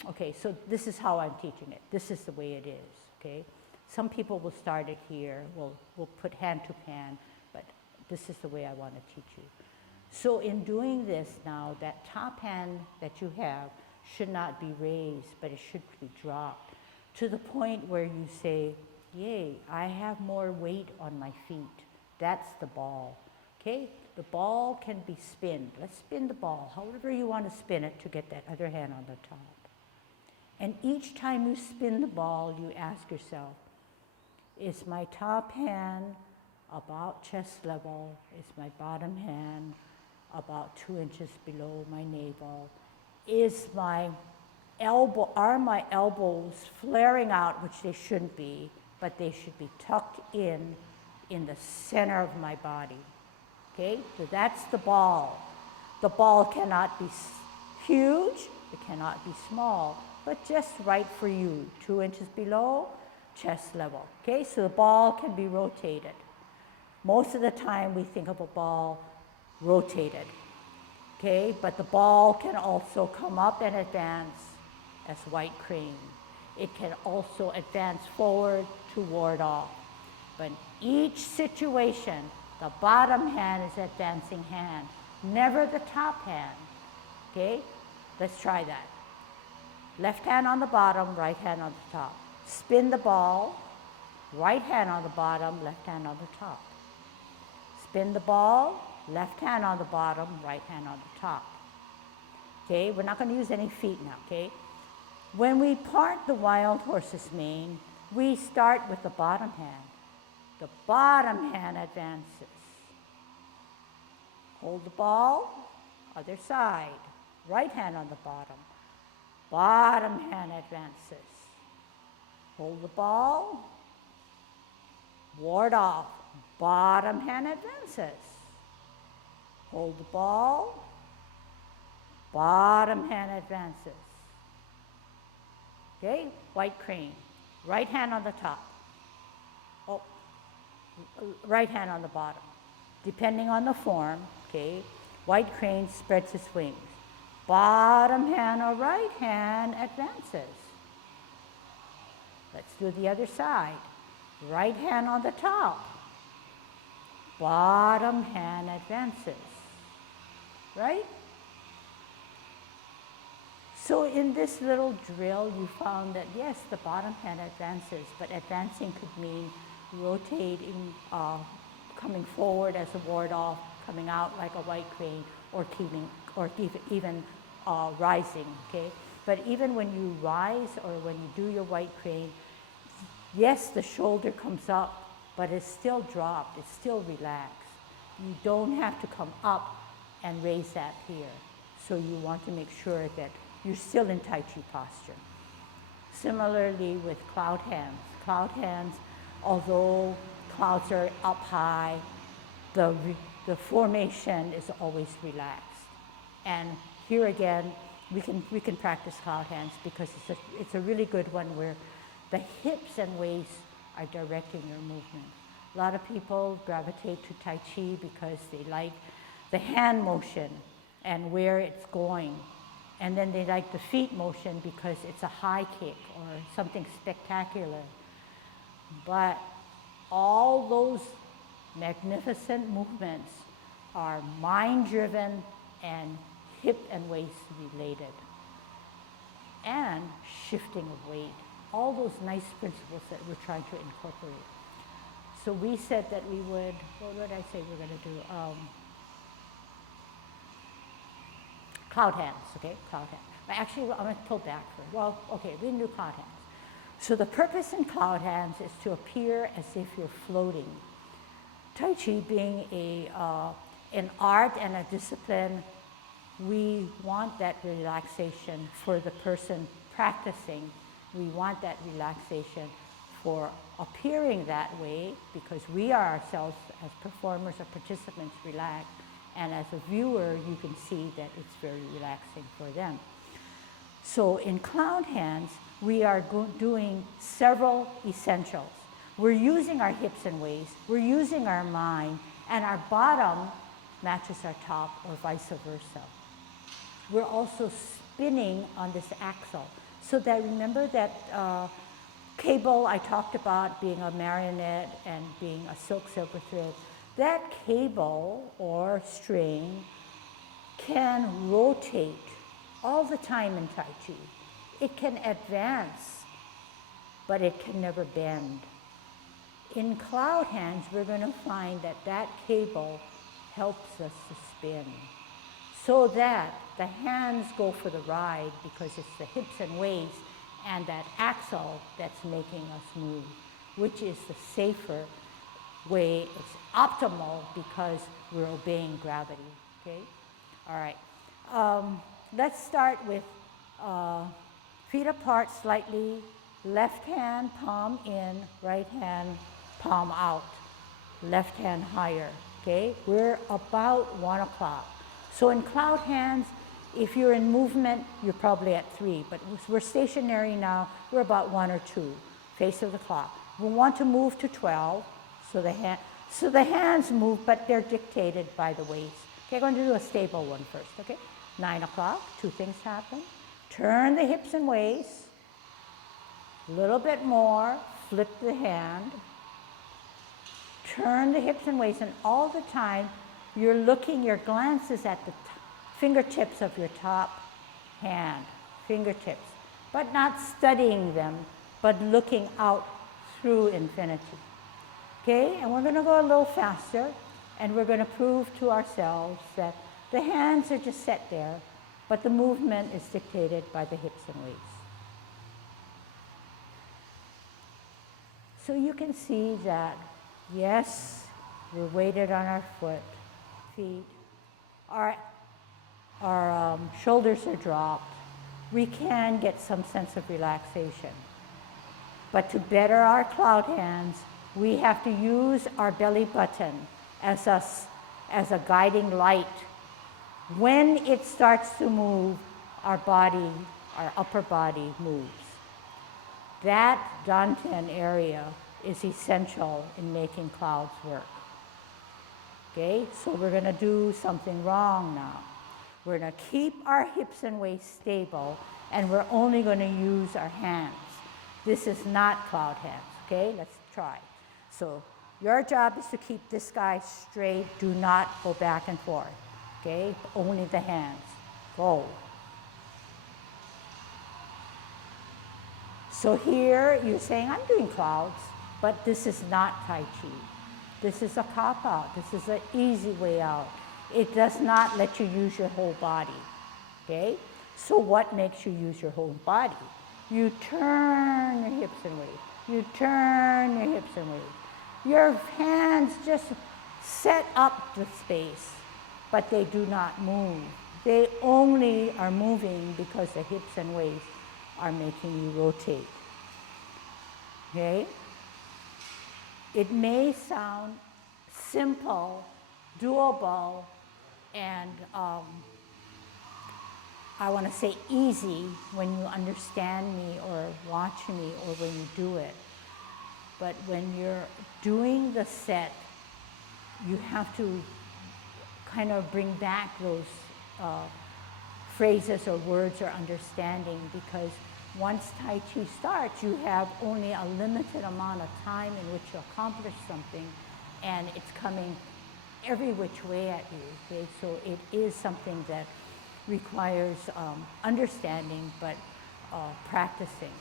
Okay, so this is how I'm teaching it. This is the way it is, okay? Some people will start it here, we'll put hand to pan, but this is the way I want to teach you. So in doing this now, that top hand that you have should not be raised, but it should be dropped to the point where you say, yay, I have more weight on my feet. That's the ball, okay? The ball can be spinned. Let's spin the ball, however you want to spin it to get that other hand on the top. And each time you spin the ball, you ask yourself, is my top hand about chest level? Is my bottom hand about 2 inches below my navel? Are my elbows flaring out, which they shouldn't be, but they should be tucked in the center of my body? Okay, so that's the ball. The ball cannot be huge, it cannot be small, but just right for you, 2 inches below, chest level. Okay, so the ball can be rotated. Most of the time we think of a ball rotated, okay, but the ball can also come up and advance as white crane. It can also advance forward to ward off. But in each situation, the bottom hand is advancing hand, never the top hand, okay? Let's try that. Left hand on the bottom, right hand on the top. Spin the ball, right hand on the bottom, left hand on the top. Spin the ball, left hand on the bottom, right hand on the top. Okay, we're not going to use any feet now, okay? When we part the wild horse's mane, we start with the bottom hand. The bottom hand advances. Hold the ball, other side. Right hand on the bottom. Bottom hand advances. Hold the ball, ward off. Bottom hand advances. Hold the ball, bottom hand advances. Okay, white crane. Right hand on the top. Oh, right hand on the bottom. Depending on the form, okay, white crane spreads its wings. Bottom hand or right hand advances. Let's do the other side. Right hand on the top. Bottom hand advances. Right? So in this little drill, you found that yes, the bottom hand advances, but advancing could mean rotating, coming forward as a ward off, coming out like a white crane, or keeping, or even rising, okay? But even when you rise or when you do your white crane, yes, the shoulder comes up, but it's still dropped, it's still relaxed. You don't have to come up and raise that here. So you want to make sure that you're still in Tai Chi posture. Similarly with cloud hands. Cloud hands, although clouds are up high, the formation is always relaxed. And here again, we can practice cloud hands because it's a really good one where the hips and waist are directing your movement. A lot of people gravitate to Tai Chi because they like the hand motion and where it's going. And then they like the feet motion because it's a high kick or something spectacular. But all those magnificent movements are mind-driven and hip and waist related. And shifting of weight. All those nice principles that we're trying to incorporate. So we said that we would, what did I say we're going to do? Cloud hands, okay, cloud hands. Actually, I'm going to pull back for it. Well, okay, we can do cloud hands. So the purpose in cloud hands is to appear as if you're floating. Tai Chi being an art and a discipline, we want that relaxation for the person practicing. We want that relaxation for appearing that way because we are ourselves as performers or participants relaxed. And as a viewer, you can see that it's very relaxing for them. So in cloud hands, we are doing several essentials. We're using our hips and waist, we're using our mind, and our bottom matches our top or vice versa. We're also spinning on this axle. So that, remember that cable I talked about being a marionette and being a silver thread? That cable or string can rotate all the time in Tai Chi. It can advance, but it can never bend. In cloud hands, we're going to find that that cable helps us to spin so that the hands go for the ride because it's the hips and waist and that axle that's making us move, which is the safer way. It's optimal because we're obeying gravity, okay? All right. Let's start with feet apart slightly, left hand palm in, right hand palm out, left hand higher, okay? We're about 1 o'clock. So in cloud hands, if you're in movement, you're probably at 3, but we're stationary now, we're about 1 or 2, face of the clock. We want to move to 12, so the hands move, but they're dictated by the waist. Okay, I'm going to do a stable one first, okay? 9 o'clock, 2 things happen. Turn the hips and waist, a little bit more, flip the hand, turn the hips and waist, and all the time you're looking, your glance is at the fingertips of your top hand, fingertips, but not studying them, but looking out through infinity. Okay, and we're going to go a little faster, and we're going to prove to ourselves that the hands are just set there, but the movement is dictated by the hips and waist. So you can see that, yes, we're weighted on our feet, our shoulders are dropped. We can get some sense of relaxation. But to better our cloud hands, we have to use our belly button as a guiding light. When it starts to move, our body, our upper body moves. That dantian area is essential in making clouds work. Okay, so we're going to do something wrong now. We're going to keep our hips and waist stable, and we're only going to use our hands. This is not cloud hands, okay? Let's try. So your job is to keep this guy straight. Do not go back and forth, okay? Only the hands. Go. So here you're saying, I'm doing clouds, but this is not Tai Chi. This is a cop-out. This is an easy way out. It does not let you use your whole body, okay? So what makes you use your whole body? You turn your hips and wave. You turn your hips and wave. Your hands just set up the space, but they do not move. They only are moving because the hips and waist are making you rotate, okay? It may sound simple, doable, and I want to say easy when you understand me or watch me or when you do it. But when you're doing the set, you have to kind of bring back those phrases or words or understanding, because once Tai Chi starts, you have only a limited amount of time in which to accomplish something, and it's coming every which way at you, okay? So it is something that requires understanding, but practicing.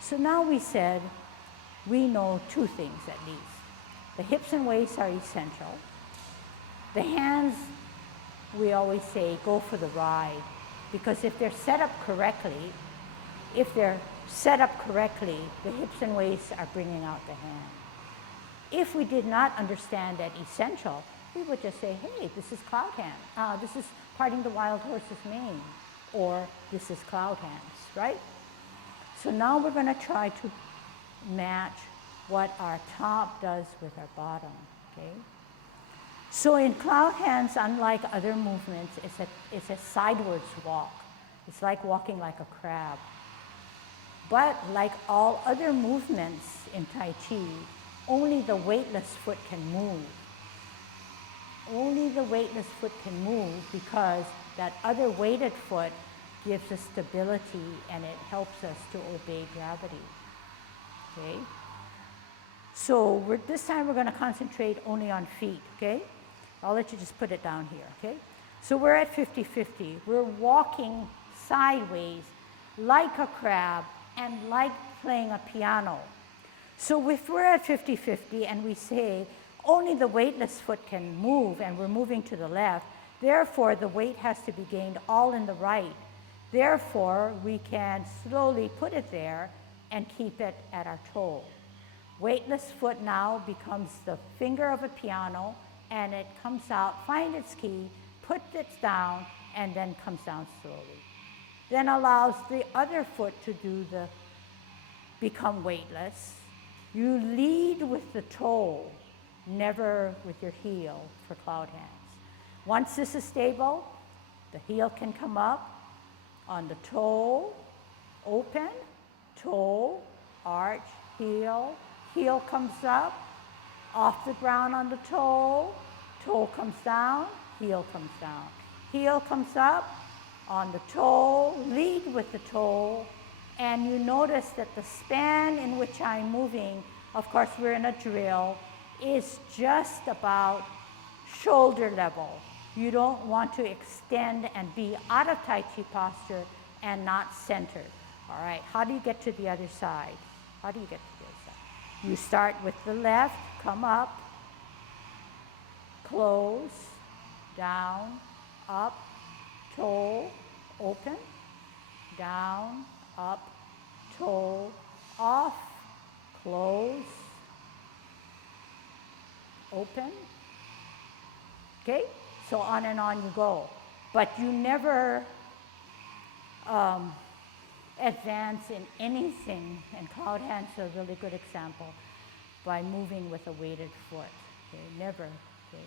So now we said, we know two things at least. The hips and waists are essential. The hands, we always say, go for the ride, because if they're set up correctly, the hips and waists are bringing out the hand. If we did not understand that essential, we would just say, hey, this is cloud hand. This is parting the wild horse's mane, or this is cloud hands, right? So now we're going to try to match what our top does with our bottom, okay? So in cloud hands, unlike other movements, it's a sidewards walk. It's like walking like a crab. But like all other movements in Tai Chi, only the weightless foot can move. Only the weightless foot can move, because that other weighted foot gives us stability and it helps us to obey gravity, okay? So this time we're going to concentrate only on feet, okay? I'll let you just put it down here, okay? So we're at 50-50. We're walking sideways like a crab and like playing a piano. So if we're at 50-50 and we say only the weightless foot can move and we're moving to the left, therefore the weight has to be gained all in the right. Therefore, we can slowly put it there and keep it at our toe. Weightless foot now becomes the finger of a piano, and it comes out, find its key, puts it down, and then comes down slowly. Then allows the other foot to become weightless. You lead with the toe, never with your heel for cloud hands. Once this is stable, the heel can come up on the toe, open, toe, arch, heel. Heel comes up, off the ground on the toe, toe comes down, heel comes down. Heel comes up on the toe, lead with the toe, and you notice that the span in which I'm moving, of course we're in a drill, is just about shoulder level. You don't want to extend and be out of Tai Chi posture and not centered. All right, how do you get to the other side? How do you get to the other side? You start with the left, come up, close, down, up, toe, open, down, up, toe, off, close, open. Okay? So on and on you go. But you never advance in anything, and cloud hands are a really good example, by moving with a weighted foot. Okay? Never. Okay?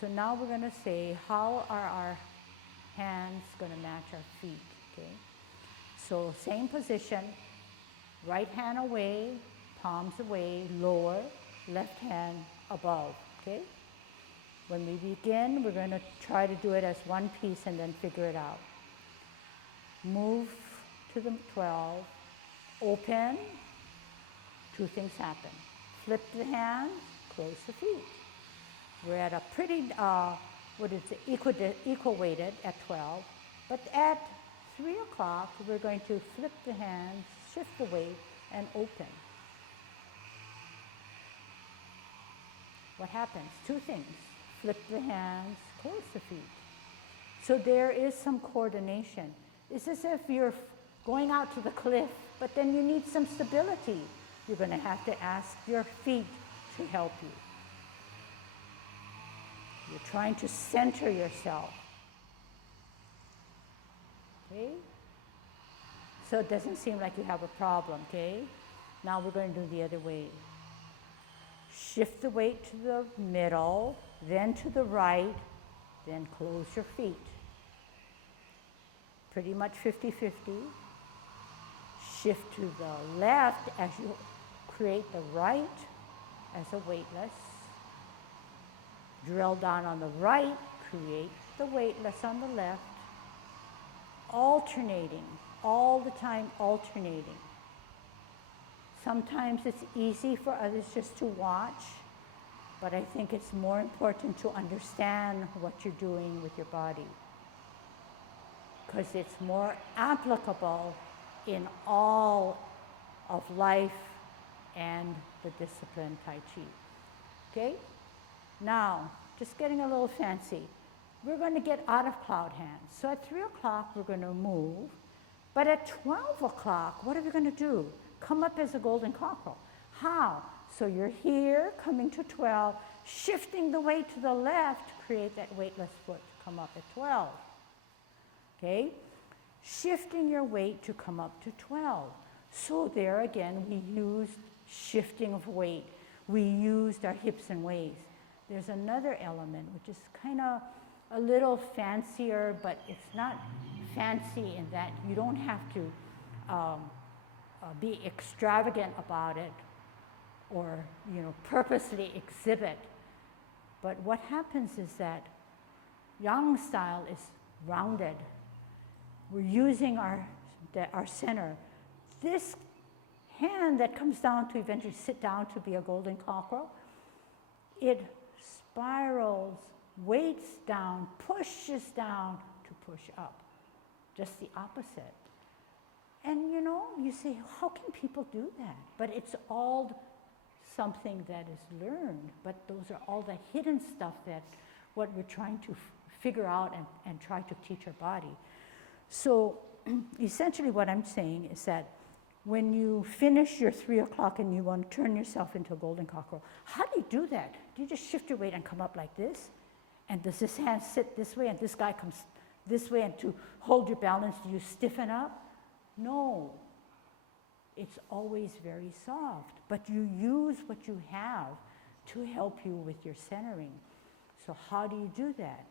So now we're going to say, how are our hands going to match our feet? Okay? So same position, right hand away, palms away, lower, left hand above. Okay? When we begin, we're going to try to do it as one piece and then figure it out. Move to the 12, open, two things happen. Flip the hand, close the feet. We're at a pretty, equal weighted at 12, but at 3 o'clock, we're going to flip the hands, shift the weight, and open. what happens? Two things. Flip the hands, close the feet. So there is some coordination. It's as if you're going out to the cliff, but then you need some stability. You're going to have to ask your feet to help you. You're trying to center yourself. Okay? So it doesn't seem like you have a problem, okay? Now we're going to do the other way. Shift the weight to the middle, then to the right, then close your feet. Pretty much 50-50. Shift to the left as you create the right as a weightless. Drill down on the right, create the weightless on the left. Alternating, all the time alternating. Sometimes it's easy for others just to watch, but I think it's more important to understand what you're doing with your body, because it's more applicable in all of life and the discipline Tai Chi. Okay? Now, just getting a little fancy. We're going to get out of cloud hands. So at 3 o'clock, we're going to move. But at 12 o'clock, what are we going to do? Come up as a golden cockerel. How? So you're here, coming to 12, shifting the weight to the left, create that weightless foot to come up at 12. Okay? Shifting your weight to come up to 12. So there again, we used shifting of weight. We used our hips and waist. There's another element, which is kind of a little fancier, but it's not fancy in that you don't have to be extravagant about it or purposely exhibit. But what happens is that Yang style is rounded. We're using our center. This hand that comes down to eventually sit down to be a golden cockerel, it spirals, weights down, pushes down to push up. Just the opposite. And you say, how can people do that? But it's all something that is learned. But those are all the hidden stuff that what we're trying to figure out and try to teach our body. So essentially what I'm saying is that when you finish your 3 o'clock and you want to turn yourself into a golden cockerel, how do you do that? Do you just shift your weight and come up like this? And does this hand sit this way and this guy comes this way, and to hold your balance, do you stiffen up? No. It's always very soft, but you use what you have to help you with your centering. So how do you do that?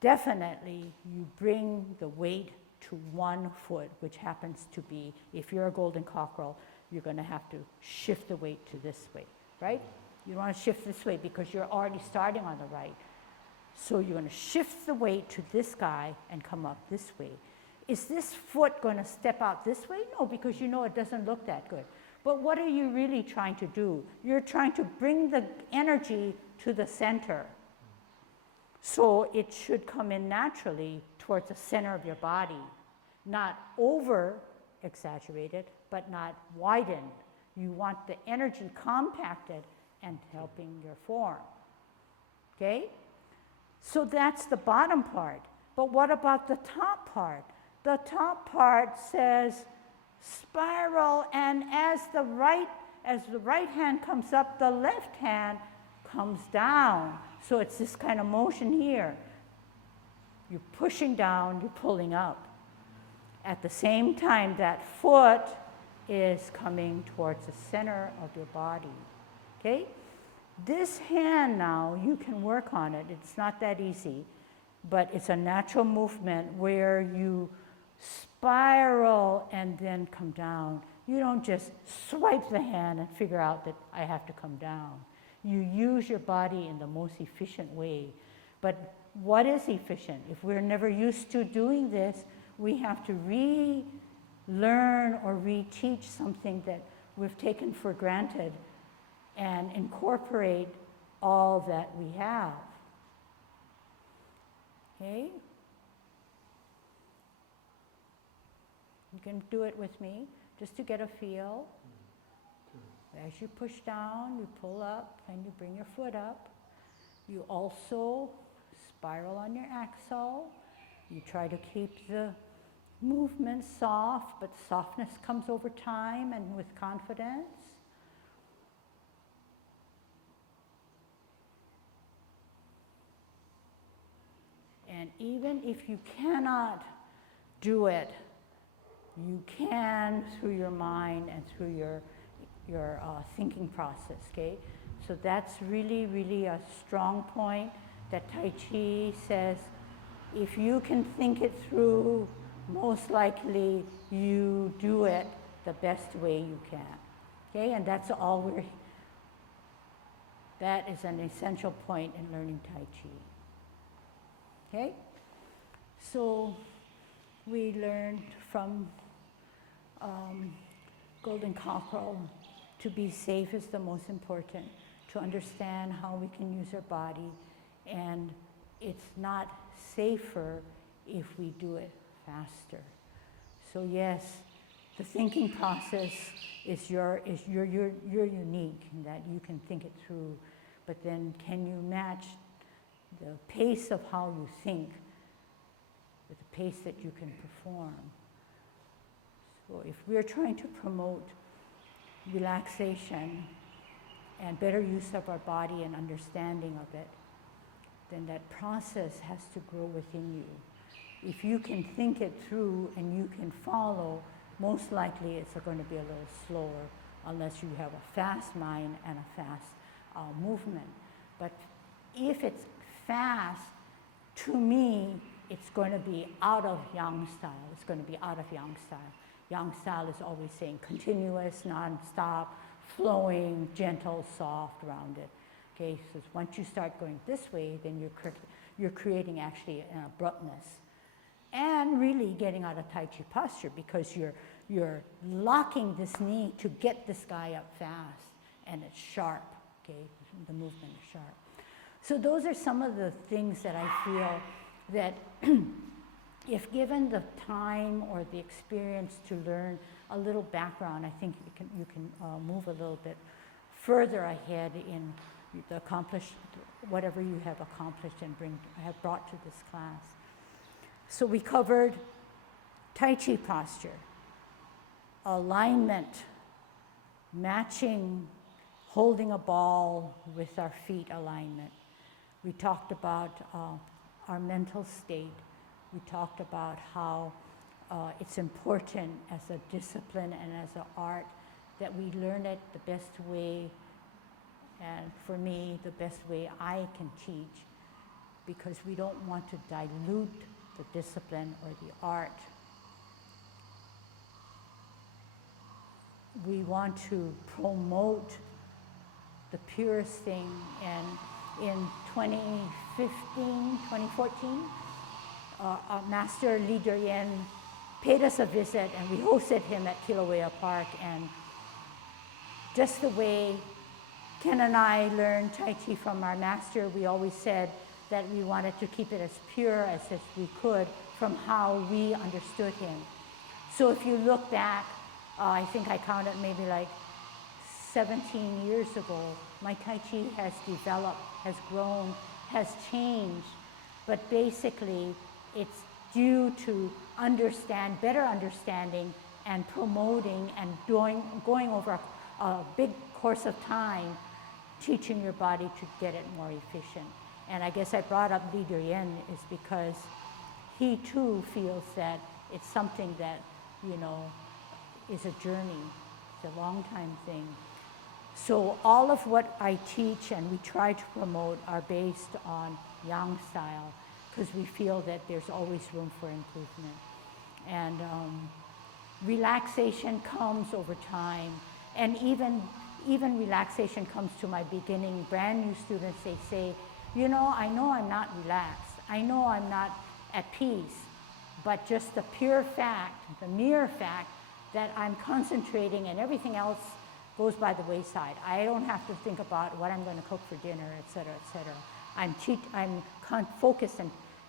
Definitely, you bring the weight to one foot, which happens to be, if you're a golden cockerel, you're going to have to shift the weight to this way, right? You want to shift this way because you're already starting on the right. So you're going to shift the weight to this guy and come up this way. Is this foot going to step out this way? No, because it doesn't look that good. But what are you really trying to do? You're trying to bring the energy to the center. So it should come in naturally towards the center of your body, not over exaggerated, but not widened. You want the energy compacted and helping your form. Okay? So that's the bottom part. But what about the top part? The top part says spiral, and as the right hand comes up, the left hand comes down. So it's this kind of motion here. You're pushing down, you're pulling up. At the same time, that foot is coming towards the center of your body. Okay? This hand now, you can work on it. It's not that easy, but it's a natural movement where you spiral and then come down. You don't just swipe the hand and figure out that I have to come down. You use your body in the most efficient way. But what is efficient? If we're never used to doing this, we have to relearn or reteach something that we've taken for granted and incorporate all that we have. Okay? You can do it with me, just to get a feel. As you push down, you pull up and you bring your foot up. You also spiral on your axle. You try to keep the movement soft, but softness comes over time and with confidence. And even if you cannot do it, you can through your mind and through your thinking process, okay? So that's really, really a strong point that Tai Chi says, if you can think it through, most likely you do it the best way you can, okay? And that's all that is an essential point in learning Tai Chi, okay? So we learned from Golden Cockerel to be safe is the most important, to understand how we can use our body, and it's not safer if we do it faster. So yes, the thinking process is you're unique in that you can think it through, but then can you match the pace of how you think with the pace that you can perform? So if we're trying to promote relaxation and better use of our body and understanding of it, then that process has to grow within you. If you can think it through and you can follow, most likely it's going to be a little slower unless you have a fast mind and a fast movement. But if it's fast, to me, it's going to be out of yang style. It's going to be out of yang style. Yang style is always saying continuous, non-stop, flowing, gentle, soft, rounded. Okay, so once you start going this way, then you're creating actually an abruptness. And really getting out of Tai Chi posture, because you're locking this knee to get this guy up fast, and it's sharp, okay? The movement is sharp. So those are some of the things that I feel that if given the time or the experience to learn a little background, I think you can move a little bit further ahead in the whatever you have accomplished and have brought to this class. So we covered Tai Chi posture, alignment, matching, holding a ball with our feet alignment. We talked about our mental state. We talked about how it's important as a discipline and as an art that we learn it the best way, and for me, the best way I can teach, because we don't want to dilute the discipline or the art. We want to promote the purest thing, and in 2014, our master Lee Der-yen paid us a visit, and we hosted him at Kilauea Park, and just the way Ken and I learned Tai Chi from our master, we always said that we wanted to keep it as pure as we could from how we understood him. So if you look back, I think I counted maybe like 17 years ago, my Tai Chi has developed, has grown, has changed, but basically it's due to better understanding and promoting and going over a big course of time, teaching your body to get it more efficient. And I guess I brought up Lee Der-yen is because he too feels that it's something that, is a journey, it's a long time thing. So all of what I teach and we try to promote are based on yang style, because we feel that there's always room for improvement. And relaxation comes over time, and even relaxation comes to my beginning brand new students. They say, I know I'm not relaxed, I know I'm not at peace, but just the mere fact that I'm concentrating and everything else goes by the wayside. I don't have to think about what I'm going to cook for dinner, et cetera, et cetera. I'm focused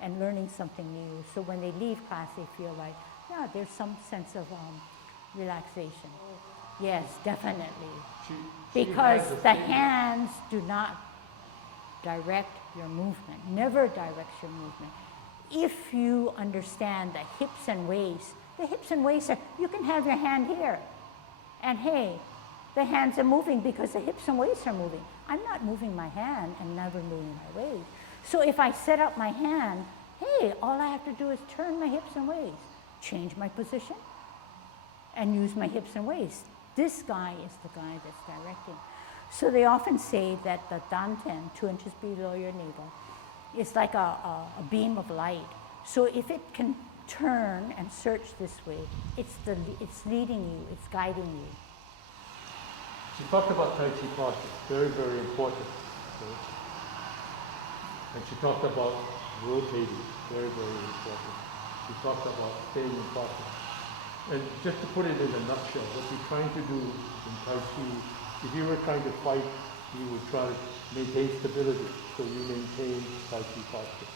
and learning something new. So when they leave class, they feel like, yeah, there's some sense of relaxation. Yes, definitely. She Because has a the statement. hands do not direct your movement, never directs your movement. If you understand the hips and waists, the hips and waists are, you can have your hand here. And hey, the hands are moving because the hips and waists are moving. I'm not moving my hand and never moving my waist. So if I set up my hand, hey, all I have to do is turn my hips and waists, change my position, and use my hips and waists. This guy is the guy that's directing. So they often say that the danten, 2 inches below your navel, is like a beam of light. So if it can turn and search this way, it's leading you, it's guiding you. She talked about Tai Chi posture, very, very important. Okay? And she talked about rotating, very, very important. She talked about staying in posture. And just to put it in a nutshell, what you're trying to do in Tai Chi, if you were trying to fight, you would try to maintain stability, so you maintain Tai Chi posture.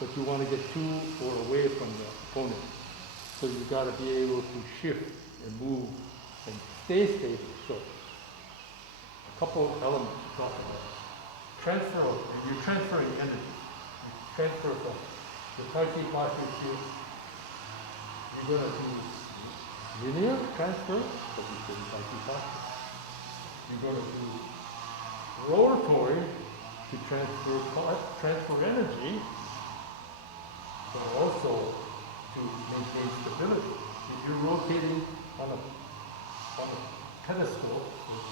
But you want to get to or away from the opponent. So you've got to be able to shift and move and stay stable. So a couple of elements to talk about. You're transferring energy. You transfer from the Tai Chi posture to, you're going to do linear transfer, but you do Tai Chi posture. You're going to do rotatory to transfer energy, but also to maintain stability. If you're rotating on a pedestal,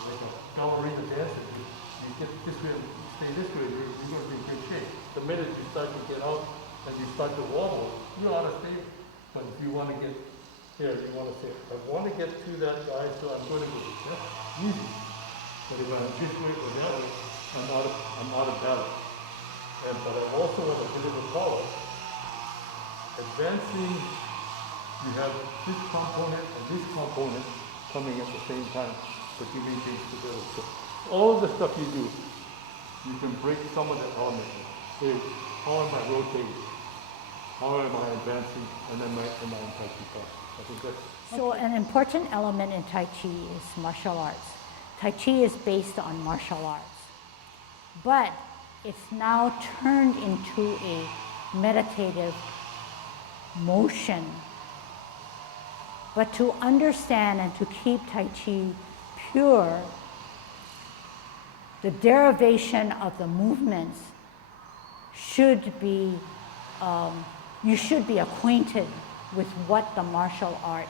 like a ballerina dancer, you get this way, stay this way, you're going to be in good shape. The minute you start to get out and you start to wobble, you ought to stay. But if you want to get here, you want to say, I want to get to that guy, so I'm going to go this way. Easy. But if I'm this way or that way, I'm out of balance. But I also want to deliver power. Advancing, you have this component and this component coming at the same time, but you maintain stability. So all of the stuff you do, you can break some of the elements. Say, how am I rotating? How am I advancing? And then am I in Tai Chi posture? I think that's... So an important element in Tai Chi is martial arts. Tai Chi is based on martial arts, but it's now turned into a meditative motion. But to understand and to keep Tai Chi pure, the derivation of the movements should be, you should be acquainted with what the martial art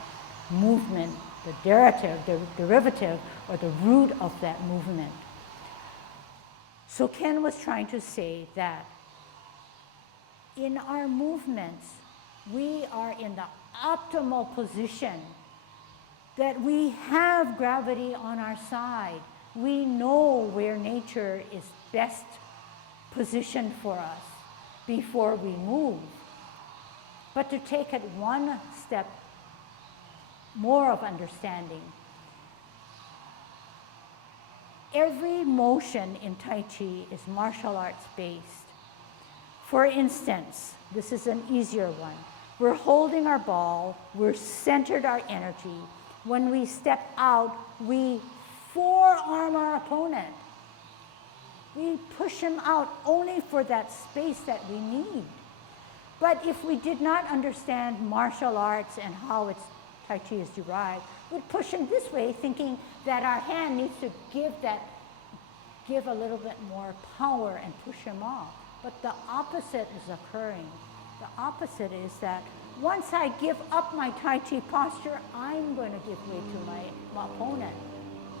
movement, the derivative, or the root of that movement. So Ken was trying to say that in our movements, we are in the optimal position, that we have gravity on our side. We know where nature is best positioned for us before we move. But to take it one step more of understanding, every motion in Tai Chi is martial arts based. For instance, this is an easier one. We're holding our ball, we're centered our energy. When we step out, we forearm our opponent. We push him out only for that space that we need. But if we did not understand martial arts and how Tai Chi is derived, we'd push him this way thinking that our hand needs to give a little bit more power and push him off. But the opposite is occurring. The opposite is that once I give up my Tai Chi posture, I'm going to give way to my opponent.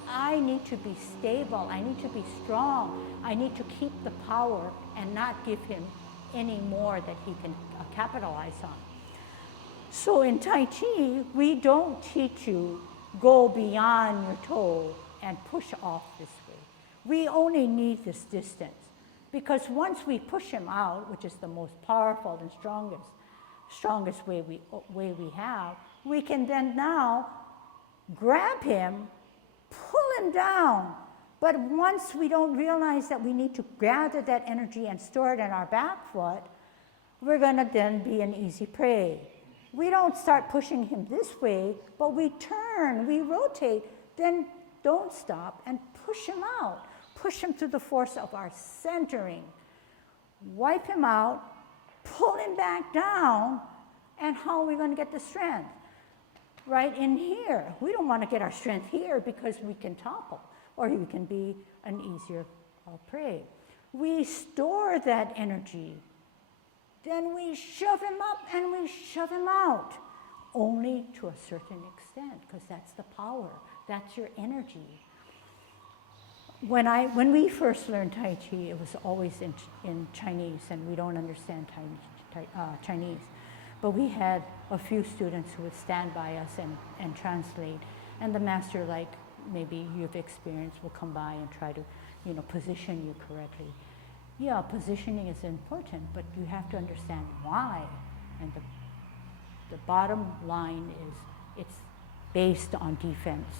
I need to be stable. I need to be strong. I need to keep the power and not give him any more that he can capitalize on. So in Tai Chi, we don't teach you go beyond your toe and push off this way. We only need this distance. Because once we push him out, which is the most powerful and strongest way we have, we can then now grab him, pull him down. But once we don't realize that we need to gather that energy and store it in our back foot, we're going to then be an easy prey. We don't start pushing him this way, but we turn, we rotate then don't stop and push him out. Push him through the force of our centering. Wipe him out, pull him back down, and how are we going to get the strength? Right in here. We don't want to get our strength here because we can topple, or we can be an easier prey. We store that energy. Then we shove him up and we shove him out, only to a certain extent, because that's the power. That's your energy. When we first learned Tai Chi, it was always in Chinese, and we don't understand Chinese. But we had a few students who would stand by us and translate. And the master, like maybe you've experienced, will come by and try to, position you correctly. Yeah, positioning is important, but you have to understand why. And the bottom line is it's based on defense.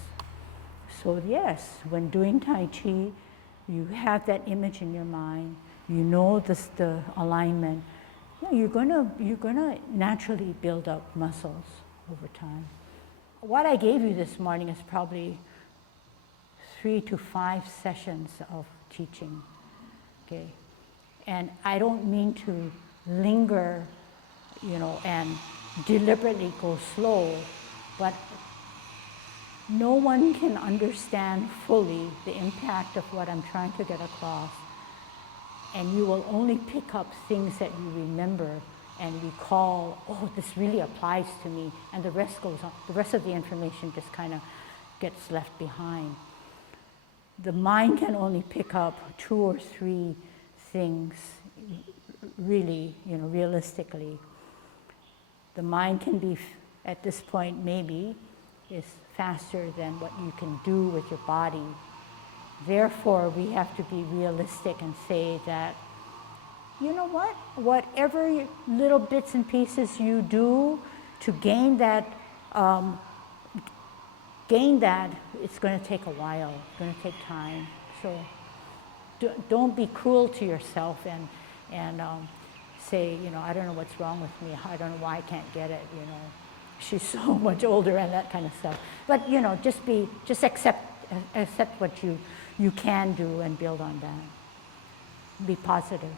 So yes, when doing Tai Chi, you have that image in your mind, you know the alignment. Yeah, you're gonna naturally build up muscles over time. What I gave you this morning is probably 3 to 5 sessions of teaching, okay? And I don't mean to linger, and deliberately go slow, but no one can understand fully the impact of what I'm trying to get across. And you will only pick up things that you remember and recall, oh, this really applies to me, and the rest goes on. The rest of the information just kind of gets left behind. The mind can only pick up 2 or 3 things, really, realistically. The mind can be, at this point, maybe, is faster than what you can do with your body. Therefore, we have to be realistic and say that, you know what? Whatever little bits and pieces you do to gain that, it's going to take a while. It's going to take time. So don't be cruel to yourself and say, I don't know what's wrong with me. I don't know why I can't get it. She's so much older and that kind of stuff. But just accept what you can do and build on that. Be positive.